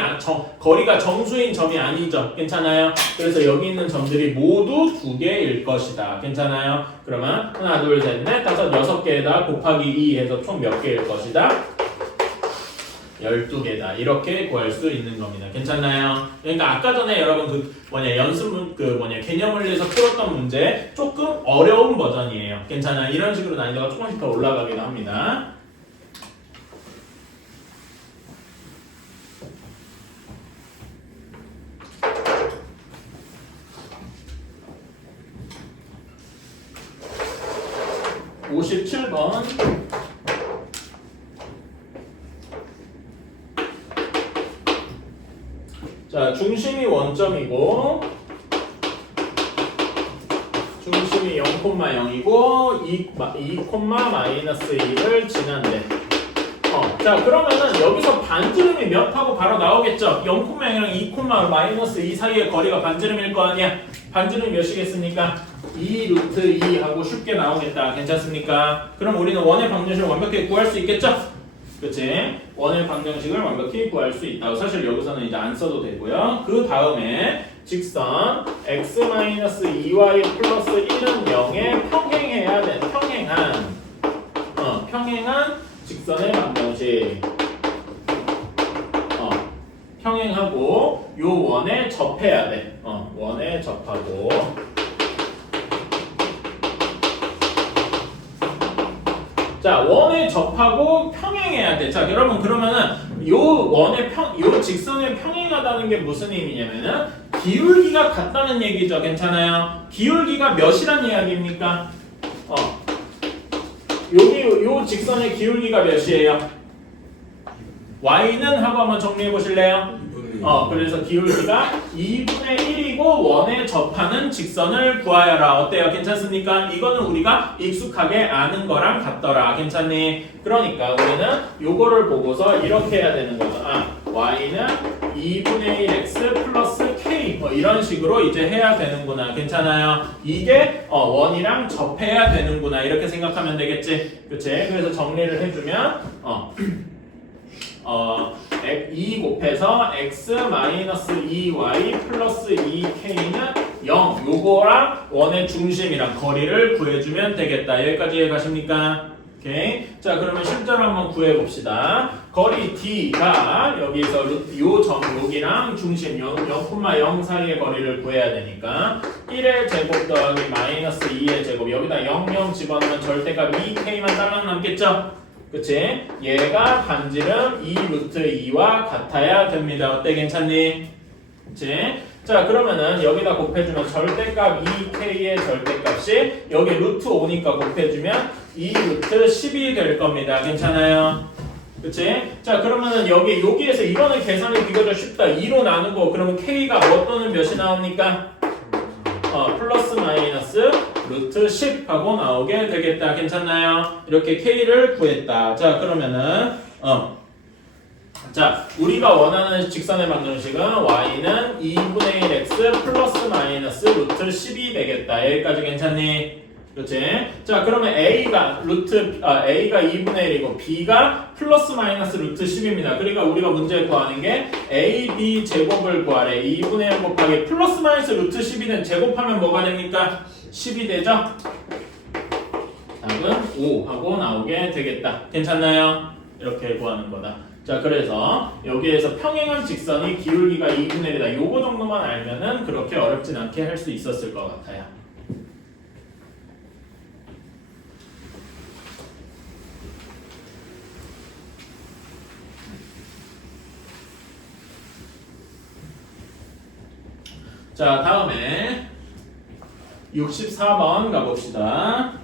거리가 정수인 점이 아니죠. 괜찮아요? 그래서 여기 있는 점들이 모두 2개일 것이다. 괜찮아요? 그러면 하나 둘 셋 넷 다섯 6개에다 곱하기 2 해서 총 몇 개일 것이다? 12개다. 이렇게 구할 수 있는 겁니다. 괜찮나요? 그러니까 아까 전에 여러분 개념을위해서 풀었던 문제 조금 어려운 버전이에요. 괜찮아요? 이런 식으로 난이도가 조금씩 더 올라가기도 합니다. (57번) 자, 중심이 원점이고 중심이 0,0이고 2,-2를 지난대. 자, 그러면은 여기서 반지름이 몇 하고 바로 나오겠죠? 0,0이랑 2,-2 사이의 거리가 반지름일 거 아니야? 반지름이 몇이겠습니까? 2 루트 2 하고 쉽게 나오겠다. 괜찮습니까? 그럼 우리는 원의 방정식을 완벽히 구할 수 있겠죠? 그치? 원의 방정식을 완벽히 구할 수 있다고. 사실 여기서는 이제 안 써도 되고요. 그 다음에 직선 x-2y 플러스 1은 0에 평행해야 돼. 평행한 직선의 방정식. 평행하고 요 원에 접해야 돼. 원에 접하고. 자, 원에 접하고 평행해야 돼. 자, 여러분 그러면은 요 직선에 평행하다는 게 무슨 의미냐면은 기울기가 같다는 얘기죠. 괜찮아요? 기울기가 몇이란 이야기입니까? 요 직선의 기울기가 몇이에요? y는 하고 한번 정리해 보실래요? 그래서 기울기가 2분의 1이고 원에 접하는 직선을 구하여라. 어때요? 괜찮습니까? 이거는 우리가 익숙하게 아는 거랑 같더라. 괜찮니? 그러니까 우리는 요거를 보고서 이렇게 해야 되는 거죠. y는 2분의 1x 플러스 k 이런 식으로 이제 해야 되는구나. 괜찮아요? 이게 원이랑 접해야 되는구나. 이렇게 생각하면 되겠지? 그치? 그래서 정리를 해주면 2 곱해서 x-2y 플러스 2k는 0 요거랑 원의 중심이랑 거리를 구해주면 되겠다. 여기까지 이해가십니까? 오케이. 자, 그러면 실제로 한번 구해봅시다. 거리 d가 여기서 요 점 여기랑 중심 0,0 사이의 거리를 구해야 되니까 1의 제곱 더하기 마이너스 2의 제곱 여기다 0 집어넣으면 절대값 2k만 딸랑 남겠죠? 그치? 얘가 반지름 2 루트 2와 같아야 됩니다. 어때? 괜찮니? 그치? 자, 그러면은 여기다 곱해주면 절대값 2k의 절대값이 여기 루트 5니까 곱해주면 2 루트 10이 될 겁니다. 괜찮아요? 그치? 자, 그러면은 여기에서 이거는 계산이 비교적 쉽다. 2로 나누고 그러면 k가 뭐 또는 몇이 나옵니까? 플러스 마이너스 루트 10 하고 나오게 되겠다. 괜찮나요? 이렇게 k를 구했다. 자, 그러면은 자, 우리가 원하는 직선의 방정식은 y는 2분의 1x 플러스 마이너스 루트 10이 되겠다. 여기까지 괜찮니? 그렇지? 자, 그러면 A가 2분의 1이고 B가 플러스 마이너스 루트 10입니다. 그러니까 우리가 문제 구하는 게 A, B 제곱을 구하래. 2분의 1 곱하기 플러스 마이너스 루트 10이든 제곱하면 뭐가 됩니까? 10이 되죠? 답은 5 하고 나오게 되겠다. 괜찮나요? 이렇게 구하는 거다. 자, 그래서 여기에서 평행한 직선이 기울기가 2분의 1이다. 요거 정도만 알면은 그렇게 어렵진 않게 할 수 있었을 것 같아요. 자, 다음에 64번 가봅시다.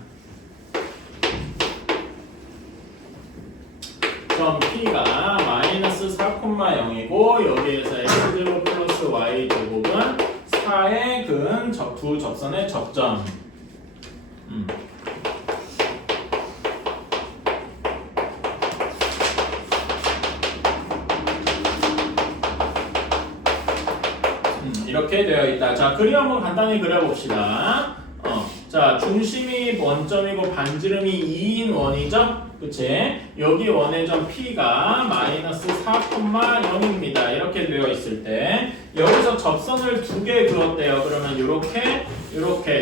점 P가 마이너스 4,0이고 여기에서 X제곱 플러스 Y제곱은 4의 근 두 접선의 접점. 이렇게 되어 있다. 자, 그림 한번 간단히 그려봅시다. 자, 중심이 원점이고 반지름이 2인 원이죠? 그치? 여기 원의 점 P가 마이너스 4,0입니다. 이렇게 되어 있을 때 여기서 접선을 2개 그었대요. 그러면 이렇게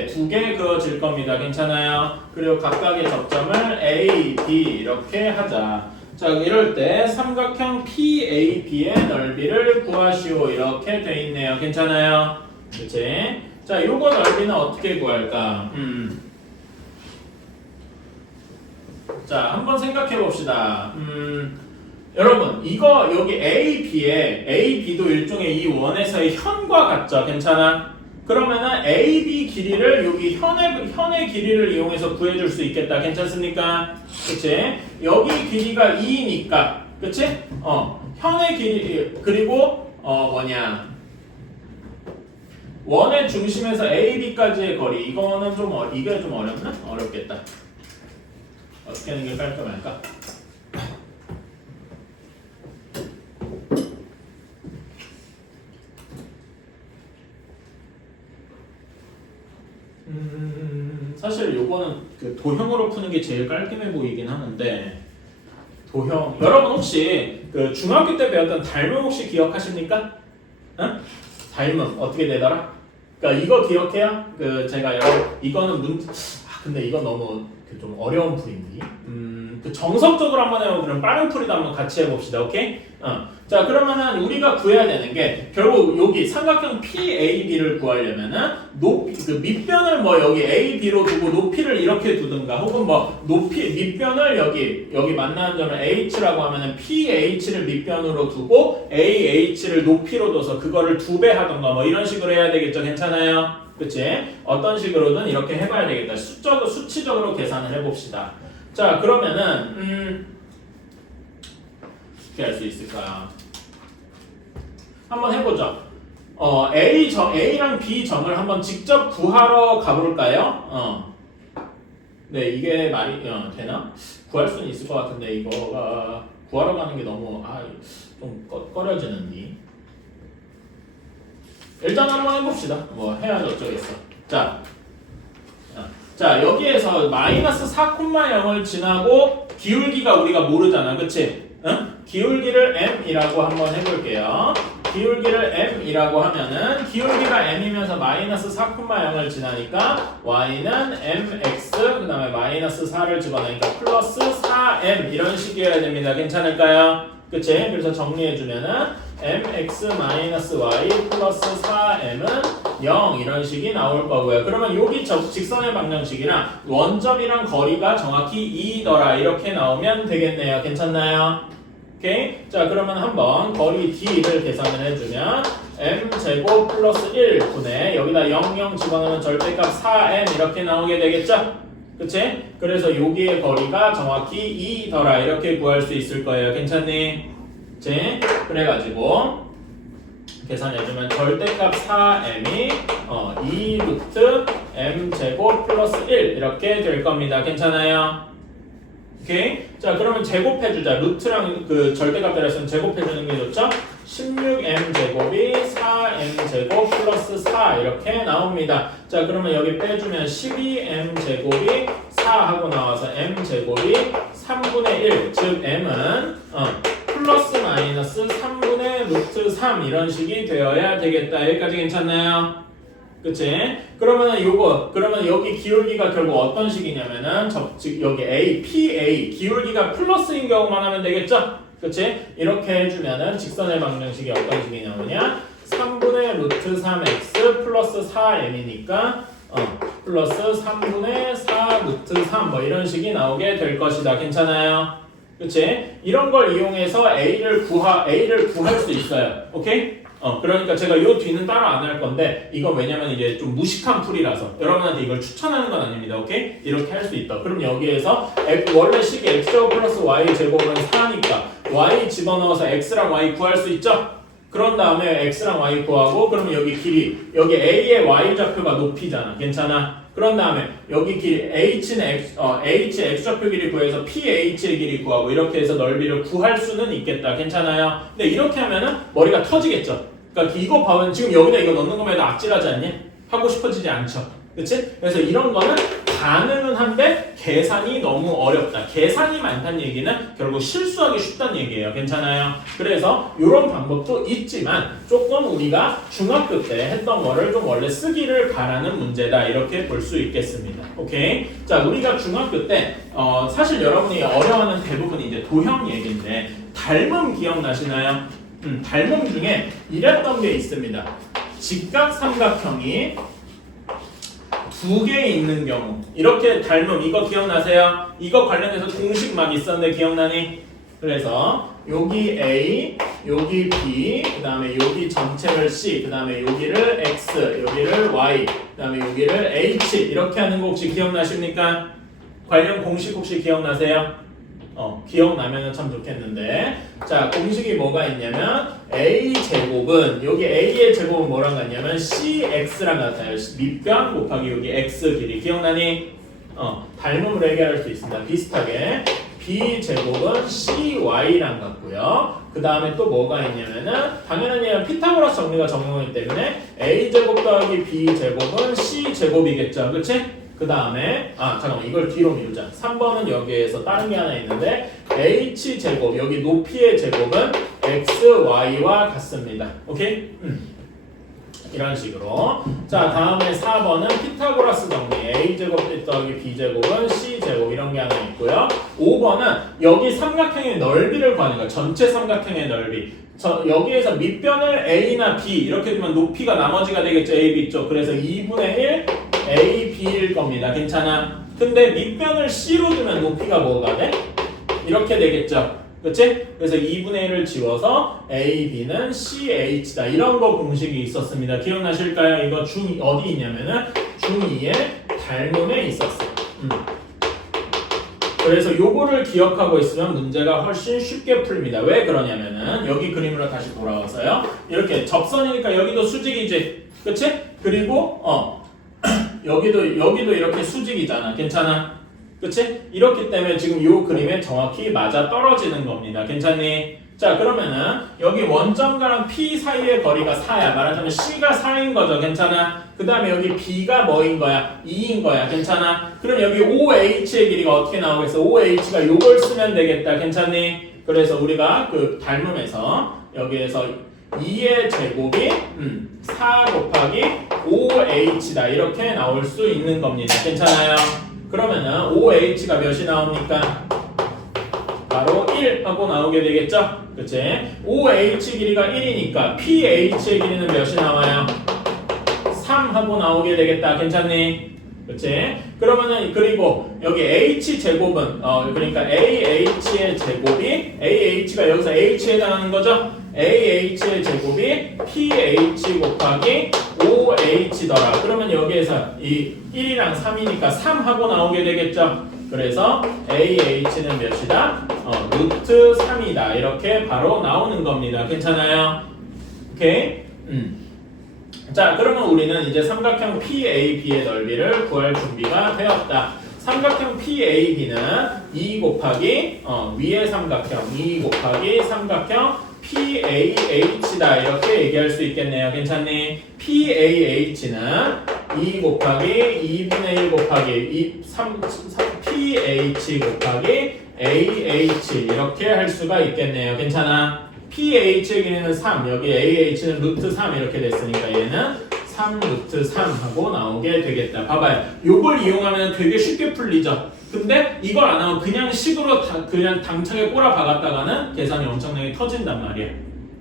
2개 그어질 겁니다. 괜찮아요? 그리고 각각의 접점을 A, B 이렇게 하자. 자, 이럴 때 삼각형 PAB의 넓이를 구하시오. 이렇게 돼 있네요. 괜찮아요? 그치? 자, 요거 넓이는 어떻게 구할까? 자, 한번 생각해 봅시다. 여러분, 이거 여기 AB도 일종의 이 원에서의 현과 같죠? 괜찮아? 그러면은 AB 길이를 여기 현의 길이를 이용해서 구해줄 수 있겠다. 괜찮습니까? 그치? 여기 길이가 2니까, 그치? 현의 길이, 그리고, 원의 중심에서 AB까지의 거리. 이거는 이게 좀 어렵나? 어렵겠다. 어떻게 하는 게 깔끔할까? 사실 요거는 그 도형으로 푸는 게 제일 깔끔해 보이긴 하는데 도형 여러분 혹시 그 중학교 때 배웠던 닮음 혹시 기억하십니까? 응? 닮음 어떻게 되더라? 그러니까 이거 기억해요? 그 제가 이거는 근데 이건 너무 좀 어려운 풀인데 그 정석적으로 한번 해보면 그럼 빠른 풀이도 한번 같이 해봅시다. 오케이? 자, 그러면은 우리가 구해야 되는 게 결국 여기 삼각형 PAB를 구하려면은 그 밑변을 여기 AB로 두고 높이를 이렇게 두든가 혹은 밑변을 여기 만나는 점을 H라고 하면은 PH를 밑변으로 두고 AH를 높이로 둬서 그거를 2배 하던가 이런 식으로 해야 되겠죠. 괜찮아요? 그치? 어떤 식으로든 이렇게 해봐야 되겠다. 수치적으로 계산을 해봅시다. 자, 그러면은 어떻게 할 수 있을까? 한번 해보죠. A랑 B 점을 한번 직접 구하러 가볼까요? 네, 이게 말이 되나? 구할 수는 있을 것 같은데 이거가 구하러 가는 게 너무 좀 꺼려지는데. 일단 한번 해봅시다. 해야지 어쩌겠어. 자, 여기에서 마이너스 4,0을 지나고 기울기가 우리가 모르잖아. 그치? 응? 기울기를 M이라고 한번 해볼게요. 기울기를 M이라고 하면은 기울기가 M이면서 마이너스 4,0을 지나니까 Y는 MX 그 다음에 마이너스 4를 집어넣으니까 플러스 4M 이런 식이어야 됩니다. 괜찮을까요? 그치? 그래서 정리해주면은 mx-y 플러스 4m은 0 이런 식이 나올 거고요. 그러면 여기 직선의 방정식이랑 원점이랑 거리가 정확히 2더라 이렇게 나오면 되겠네요. 괜찮나요? 오케이? 자, 그러면 한번 거리 d를 계산을 해주면 m제곱 플러스 1분의 여기다 0 집어넣으면 절대값 4m 이렇게 나오게 되겠죠? 그치? 그래서 여기의 거리가 정확히 2더라 이렇게 구할 수 있을 거예요. 괜찮니? 그치? 그래가지고 계산해주면 절대값 4m이 2 루트 m제곱 플러스 1 이렇게 될 겁니다. 괜찮아요? 오케이? 자, 그러면 제곱해주자. 루트랑 그 절대값 들어있으면 제곱해주는 게 좋죠? 16m 제곱이 4m 제곱 플러스 4 이렇게 나옵니다. 자, 그러면 여기 빼주면 12m 제곱이 4하고 나와서 m 제곱이 3분의 1, 즉 m은 플러스 마이너스 3분의 루트 3 이런 식이 되어야 되겠다. 여기까지 괜찮나요? 그치? 그러면 여기 기울기가 결국 어떤 식이냐면은 즉 여기 A, PA 기울기가 플러스인 경우만 하면 되겠죠? 그치? 이렇게 해주면은 직선의 방정식이 어떤 식이냐면요 3분의 루트 3x 플러스 4m이니까 플러스 3분의 4 루트 3 뭐 이런 식이 나오게 될 것이다. 괜찮아요? 그치? 이런 걸 이용해서 A를 구할 수 있어요. 오케이? 그러니까 제가 요 뒤는 따로 안 할 건데 이건 왜냐면 이제 좀 무식한 풀이라서 여러분한테 이걸 추천하는 건 아닙니다. 오케이? 이렇게 할 수 있다. 그럼 여기에서 원래 식이 x제곱 플러스 y제곱은 4니까 y 집어넣어서 x랑 y 구할 수 있죠? 그런 다음에 x랑 y 구하고 그러면 여기 길이 여기 a의 y 좌표가 높이잖아. 괜찮아? 그런 다음에 여기 길이 h는 h x좌표 길이 구해서 ph의 길이 구하고 이렇게 해서 넓이를 구할 수는 있겠다. 괜찮아요? 근데 이렇게 하면은 머리가 터지겠죠? 그러니까 이거 봐면 지금 여기다 이거 넣는 것만 해도 아찔하지 않니? 하고 싶어지지 않죠? 그치? 그래서 이런 거는 가능은 한데 계산이 너무 어렵다. 계산이 많다는 얘기는 결국 실수하기 쉽다는 얘기예요. 괜찮아요? 그래서 이런 방법도 있지만 조금 우리가 중학교 때 했던 거를 좀 원래 쓰기를 바라는 문제다. 이렇게 볼 수 있겠습니다. 오케이? 자, 우리가 중학교 때 사실 여러분이 어려워하는 대부분이 이제 도형 얘기인데 닮음 기억나시나요? 닮음 중에 이랬던 게 있습니다. 직각삼각형이 두 개 있는 경우 이렇게 닮음 이거 기억나세요? 이거 관련해서 공식 막 있었는데 기억나니? 그래서 여기 A, 여기 B, 그 다음에 여기 전체를 C, 그 다음에 여기를 X, 여기를 Y, 그 다음에 여기를 H 이렇게 하는 거 혹시 기억나십니까? 관련 공식 혹시 기억나세요? 기억나면 참 좋겠는데 자 공식이 뭐가 있냐면 a제곱은 여기 a의 제곱은 뭐랑 같냐면 cx랑 같아요. 밑변 곱하기 여기 x 길이 기억나니? 닮음을 얘기할 수 있습니다. 비슷하게 b제곱은 cy랑 같고요. 그 다음에 또 뭐가 있냐면은 당연히 피타고라스 정리가 적용이기 때문에 a제곱 더하기 b제곱은 c제곱이겠죠. 그치? 그 다음에 잠깐만 이걸 뒤로 미루자. 3번은 여기에서 다른 게 하나 있는데 h제곱 여기 높이의 제곱은 xy와 같습니다. 오케이? 이런 식으로 자 다음에 4번은 피타고라스 정리 a제곱 더하기 b제곱은 c제곱 이런 게 하나 있고요. 5번은 여기 삼각형의 넓이를 구하는 거야. 전체 삼각형의 넓이 여기에서 밑변을 a나 b 이렇게 두면 높이가 나머지가 되겠죠. a, b 쪽. 그래서 2분의 1 a, b일 겁니다. 괜찮아? 근데 밑변을 c로 두면 높이가 뭐가 돼? 이렇게 되겠죠. 그치? 그래서 2분의 1을 지워서 a, b는 c, h다. 이런 거 공식이 있었습니다. 기억나실까요? 이거 어디 있냐면은 중2의 닮음에 있었어요. 그래서 요거를 기억하고 있으면 문제가 훨씬 쉽게 풀립니다. 왜 그러냐면은 여기 그림으로 다시 돌아와서요. 이렇게 접선이니까 여기도 수직이지. 그치? 그리고 여기도 이렇게 수직이잖아. 괜찮아? 그치? 이렇기 때문에 지금 이 그림에 정확히 맞아 떨어지는 겁니다. 괜찮니? 자 그러면은 여기 원점과랑 P 사이의 거리가 4야. 말하자면 C가 4인 거죠. 괜찮아? 그 다음에 여기 B가 뭐인 거야? 2인 거야. 괜찮아? 그럼 여기 OH의 길이가 어떻게 나오겠어? OH가 요걸 쓰면 되겠다. 괜찮니? 그래서 우리가 그 닮음에서 여기에서 2의 제곱이 4 곱하기 5h다 이렇게 나올 수 있는 겁니다. 괜찮아요? 그러면은 5h가 몇이 나옵니까? 바로 1 하고 나오게 되겠죠? 그치? 5h 길이가 1이니까 ph의 길이는 몇이 나와요? 3 하고 나오게 되겠다. 괜찮니? 그치? 그러면은 그리고 여기 h 제곱은 그러니까 ah의 제곱이 ah가 여기서 h에 해당하는 거죠? ah의 제곱이 ph 곱하기 5h더라. 그러면 여기에서 이 1이랑 3이니까 3 하고 나오게 되겠죠? 그래서 ah는 몇이다? 루트 3이다. 이렇게 바로 나오는 겁니다. 괜찮아요? 오케이? 자, 그러면 우리는 이제 삼각형 PAB의 넓이를 구할 준비가 되었다. 삼각형 PAB는 2 곱하기 위의 삼각형 2 곱하기 삼각형 PAH다 이렇게 얘기할 수 있겠네요. 괜찮니? PAH는 2 곱하기 2분의 1 곱하기 3 PH 곱하기 AH 이렇게 할 수가 있겠네요. 괜찮아? PH의 길이는 3, 여기 AH는 루트 3 이렇게 됐으니까 얘는 3 루트 3 하고 나오게 되겠다. 봐봐요. 요걸 이용하면 되게 쉽게 풀리죠. 근데 이걸 안 하고 그냥 식으로 그냥 당차게 꼬라 박았다가는 계산이 엄청나게 터진단 말이야.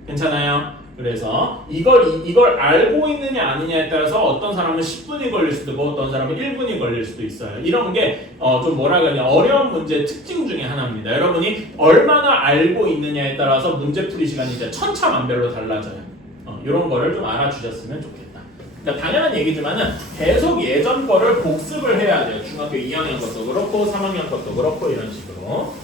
괜찮아요? 그래서 이걸 알고 있느냐 아니냐에 따라서 어떤 사람은 10분이 걸릴 수도 있고 어떤 사람은 1분이 걸릴 수도 있어요. 이런 게 좀 뭐라 그러냐 어려운 문제의 특징 중에 하나입니다. 여러분이 얼마나 알고 있느냐에 따라서 문제풀이 시간이 이제 천차만별로 달라져요. 이런 거를 좀 알아주셨으면 좋겠다. 그러니까 당연한 얘기지만은 계속 예전 거를 복습을 해야 돼요. 중학교 2학년 것도 그렇고 3학년 것도 그렇고 이런 식으로.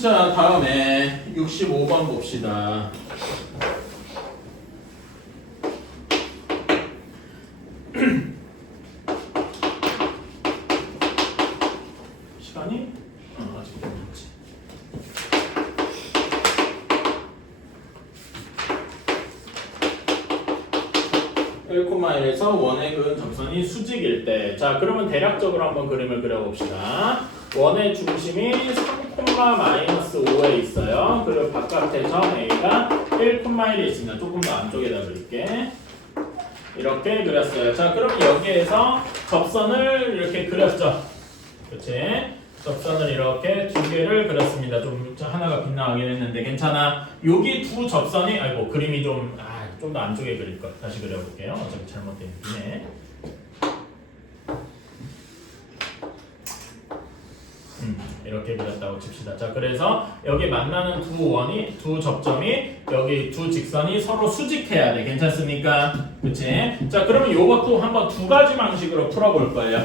자, 다음에 65번 봅시다. 시간이? 아직 있지. 1,1에서 원의 그은 점선이 수직일 때. 자, 그러면 대략적으로 한번 그림을 그려봅시다. 원의 중심이 3,-5에 있어요. 그리고 바깥에 점 A가 1,1에 있습니다. 조금 더 안쪽에다 그릴게. 이렇게 그렸어요. 자, 그럼 여기에서 접선을 이렇게 그렸죠. 그렇지? 접선을 이렇게 두 개를 그렸습니다. 좀 하나가 빗나가긴 했는데 괜찮아. 여기 두 접선이 그림이 좀 더 안쪽에 그릴 것. 다시 그려볼게요. 어차피 잘못된 빈에. 이렇게 그렸다고 칩시다. 자, 그래서 여기 만나는 두 접점이 여기 두 직선이 서로 수직해야 돼. 괜찮습니까? 그치? 자, 그러면 요것도 한번 두 가지 방식으로 풀어볼 거예요.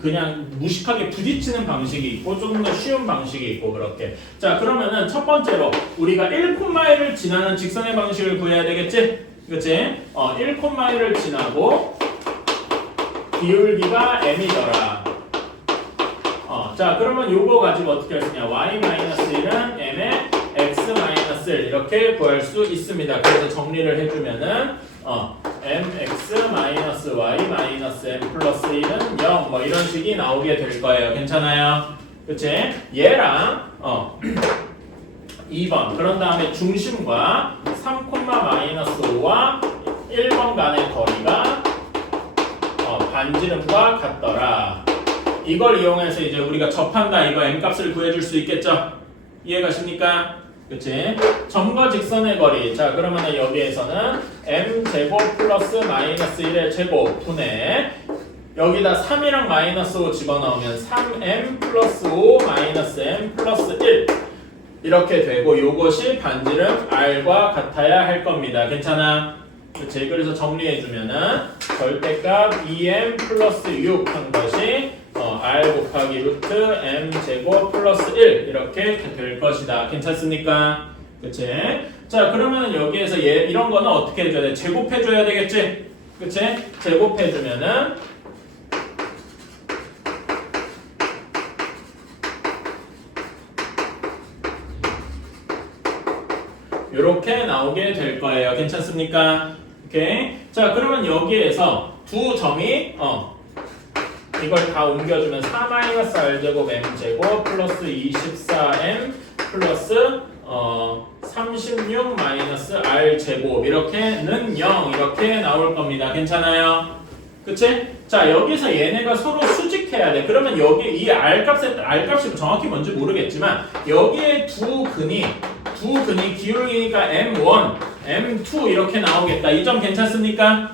그냥 무식하게 부딪히는 방식이 있고 조금 더 쉬운 방식이 있고 그렇게. 자, 그러면은 첫 번째로 우리가 1,를 지나는 직선의 방식을 구해야 되겠지? 그치? 1,를 지나고 기울기가 m이더라. 자, 그러면 요거 가지고 어떻게 할 수 있냐? y-1은 m의 x-1 이렇게 구할 수 있습니다. 그래서 정리를 해주면은 mx-y m 플러스 1은 0 뭐 이런 식이 나오게 될 거예요. 괜찮아요? 그치? 얘랑 2번 그런 다음에 중심과 3,-5와 1번 간의 거리가 반지름과 같더라. 이걸 이용해서 이제 우리가 접한다 이거 m값을 구해줄 수 있겠죠? 이해가십니까? 그치? 점과 직선의 거리. 자, 그러면은 여기에서는 m제곱 플러스 마이너스 1의 제곱 분의 여기다 3이랑 마이너스 5 집어넣으면 3m 플러스 5 마이너스 m 플러스 1 이렇게 되고 요것이 반지름 r과 같아야 할 겁니다. 괜찮아? 그치? 그래서 정리해주면은 절대값 2m 플러스 6 한 것이 r 곱하기 루트 m 제곱 플러스 1 이렇게 될 것이다. 괜찮습니까? 그치? 자, 그러면 여기에서 이런 거는 어떻게 해줘야 돼? 제곱해줘야 되겠지? 그치? 제곱해주면은 이렇게 나오게 될 거예요. 괜찮습니까? 오케이. 자, 그러면 여기에서 두 점이 이걸 다 옮겨주면 4-r제곱 m제곱 플러스 24m 플러스 36 마이너스 r제곱 이렇게는 0 이렇게 나올 겁니다. 괜찮아요? 그치? 자, 여기서 얘네가 서로 수직해야 돼. 그러면 여기 이 r값이 정확히 뭔지 모르겠지만 여기에 두 근이 기울기니까 m1, m2 이렇게 나오겠다. 이 점 괜찮습니까?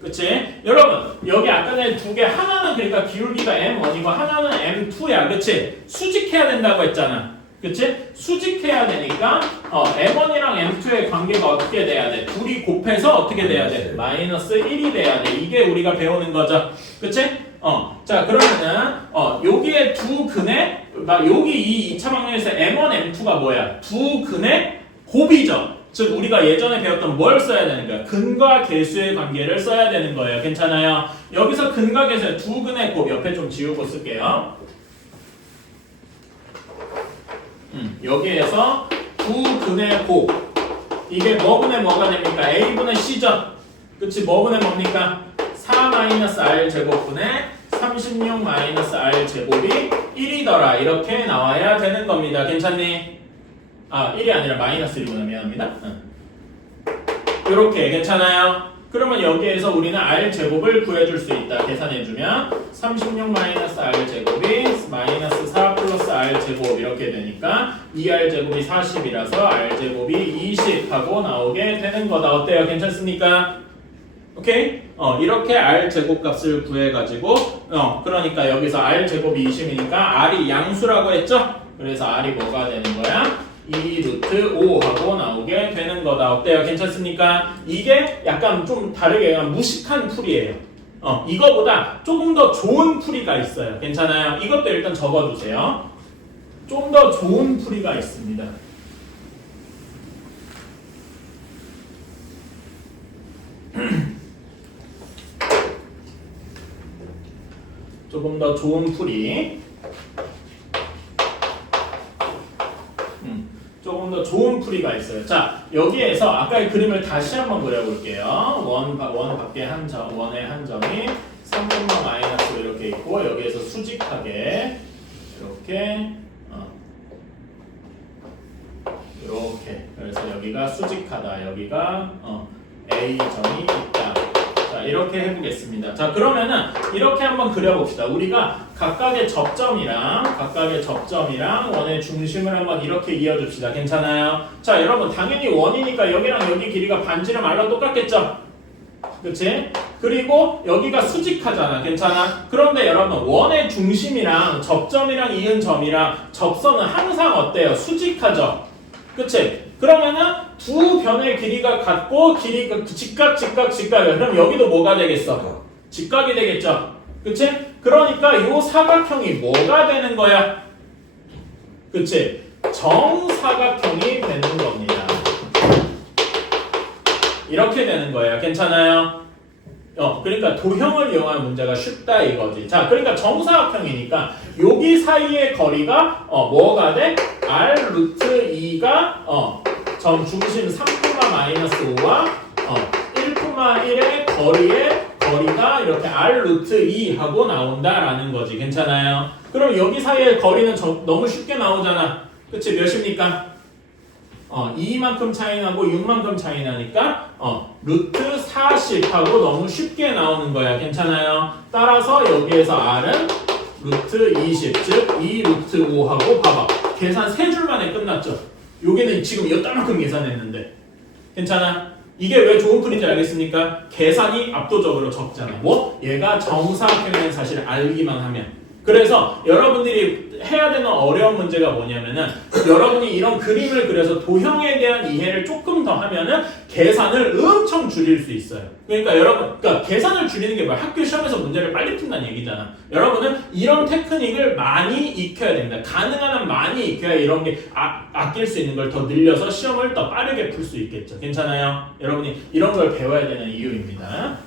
그치? 여러분 여기 아까 전에 두 개 하나는 그러니까 기울기가 m1이고 하나는 m2야. 그치? 수직해야 된다고 했잖아. 그치? 수직해야 되니까 m1이랑 m2의 관계가 어떻게 돼야 돼? 둘이 곱해서 어떻게 돼야 돼? 마이너스 1이 돼야 돼. 이게 우리가 배우는 거죠. 그치? 자, 그러면은 여기에 두 근의 여기 이 2차 방정에서 m1, m2가 뭐야? 두 근의 곱이죠. 즉 우리가 예전에 배웠던 뭘 써야 되는 거야? 근과 계수의 관계를 써야 되는 거예요. 괜찮아요? 여기서 근과 계수의 두 근의 곱 옆에 좀 지우고 쓸게요. 여기에서 두 근의 곱 이게 뭐분의 뭐가 됩니까? A분의 C죠? 그치? 뭐분의 뭡니까? 4-R 제곱분의 36-R 제곱이 1이더라 이렇게 나와야 되는 겁니다. 괜찮니? 아 1이 아니라 마이너스 1이구나. 미안합니다. 이렇게 괜찮아요? 그러면 여기에서 우리는 R 제곱을 구해줄 수 있다. 계산해주면 36-R 제곱이 마이너스 4 플러스 R 제곱 이렇게 되니까 2R 제곱이 40이라서 R 제곱이 20 하고 나오게 되는 거다. 어때요? 괜찮습니까? 오케이? 이렇게 R 제곱 값을 구해가지고 그러니까 여기서 R 제곱이 20이니까 R이 양수라고 했죠? 그래서 R이 뭐가 되는 거야? 2 루트 5 하고 나오게 되는 거다. 어때요? 괜찮습니까? 이게 약간 좀 다르게 무식한 풀이에요. 이거보다 조금 더 좋은 풀이가 있어요. 괜찮아요? 이것도 일단 적어두세요. 좀 더 좋은 풀이가 있습니다. 조금 더 좋은 풀이. 조금 더 좋은 풀이가 있어요. 자, 여기에서 아까의 그림을 다시 한번 그려볼게요. 원 밖에 한 점, 원의 한 점이 3분의 마이너스 이렇게 있고 여기에서 수직하게 이렇게 이렇게 그래서 여기가 수직하다. 여기가 A 점이 있다. 자, 이렇게 해보겠습니다. 자, 그러면은 이렇게 한번 그려봅시다. 우리가 각각의 접점이랑 원의 중심을 한번 이렇게 이어줍시다. 괜찮아요? 자, 여러분 당연히 원이니까 여기랑 여기 길이가 반지름 R랑 똑같겠죠? 그치? 그리고 여기가 수직하잖아. 괜찮아? 그런데 여러분 원의 중심이랑 접점이랑 이은 점이랑 접선은 항상 어때요? 수직하죠? 그치? 그러면은 두 변의 길이가 같고 길이가 직각이야. 그럼 여기도 뭐가 되겠어? 직각이 되겠죠? 그치? 그러니까 이 사각형이 뭐가 되는 거야? 그치? 정사각형이 되는 겁니다. 이렇게 되는 거예요. 괜찮아요? 그러니까 도형을 이용한 문제가 쉽다 이거지. 자, 그러니까 정사각형이니까 여기 사이의 거리가 뭐가 돼? R 루트 2가 점 중심 3,-5와 1,1의 거리가 이렇게 R 루트 2 하고 나온다라는 거지. 괜찮아요? 그럼 여기 사이의 거리는 너무 쉽게 나오잖아. 그치? 몇입니까? 2만큼 차이 나고 6만큼 차이 나니까 루트 40 하고 너무 쉽게 나오는 거야. 괜찮아요? 따라서 여기에서 R은 루트 20, 즉 2 루트 5 하고 봐봐. 계산 3줄 만에 끝났죠? 여기는 지금 이따만큼 계산했는데 괜찮아? 이게 왜 좋은 풀인지 알겠습니까? 계산이 압도적으로 적잖아. 뭐? 얘가 정사각형이라는 사실을 알기만 하면. 그래서 여러분들이 해야 되는 어려운 문제가 뭐냐면은 여러분이 이런 그림을 그려서 도형에 대한 이해를 조금 더 하면은 계산을 엄청 줄일 수 있어요. 그러니까 계산을 줄이는 게 뭐야? 학교 시험에서 문제를 빨리 푼다는 얘기잖아. 여러분은 이런 테크닉을 많이 익혀야 됩니다. 가능한 한 많이 익혀야 이런 게 아낄 수 있는 걸 더 늘려서 시험을 더 빠르게 풀 수 있겠죠. 괜찮아요? 여러분이 이런 걸 배워야 되는 이유입니다.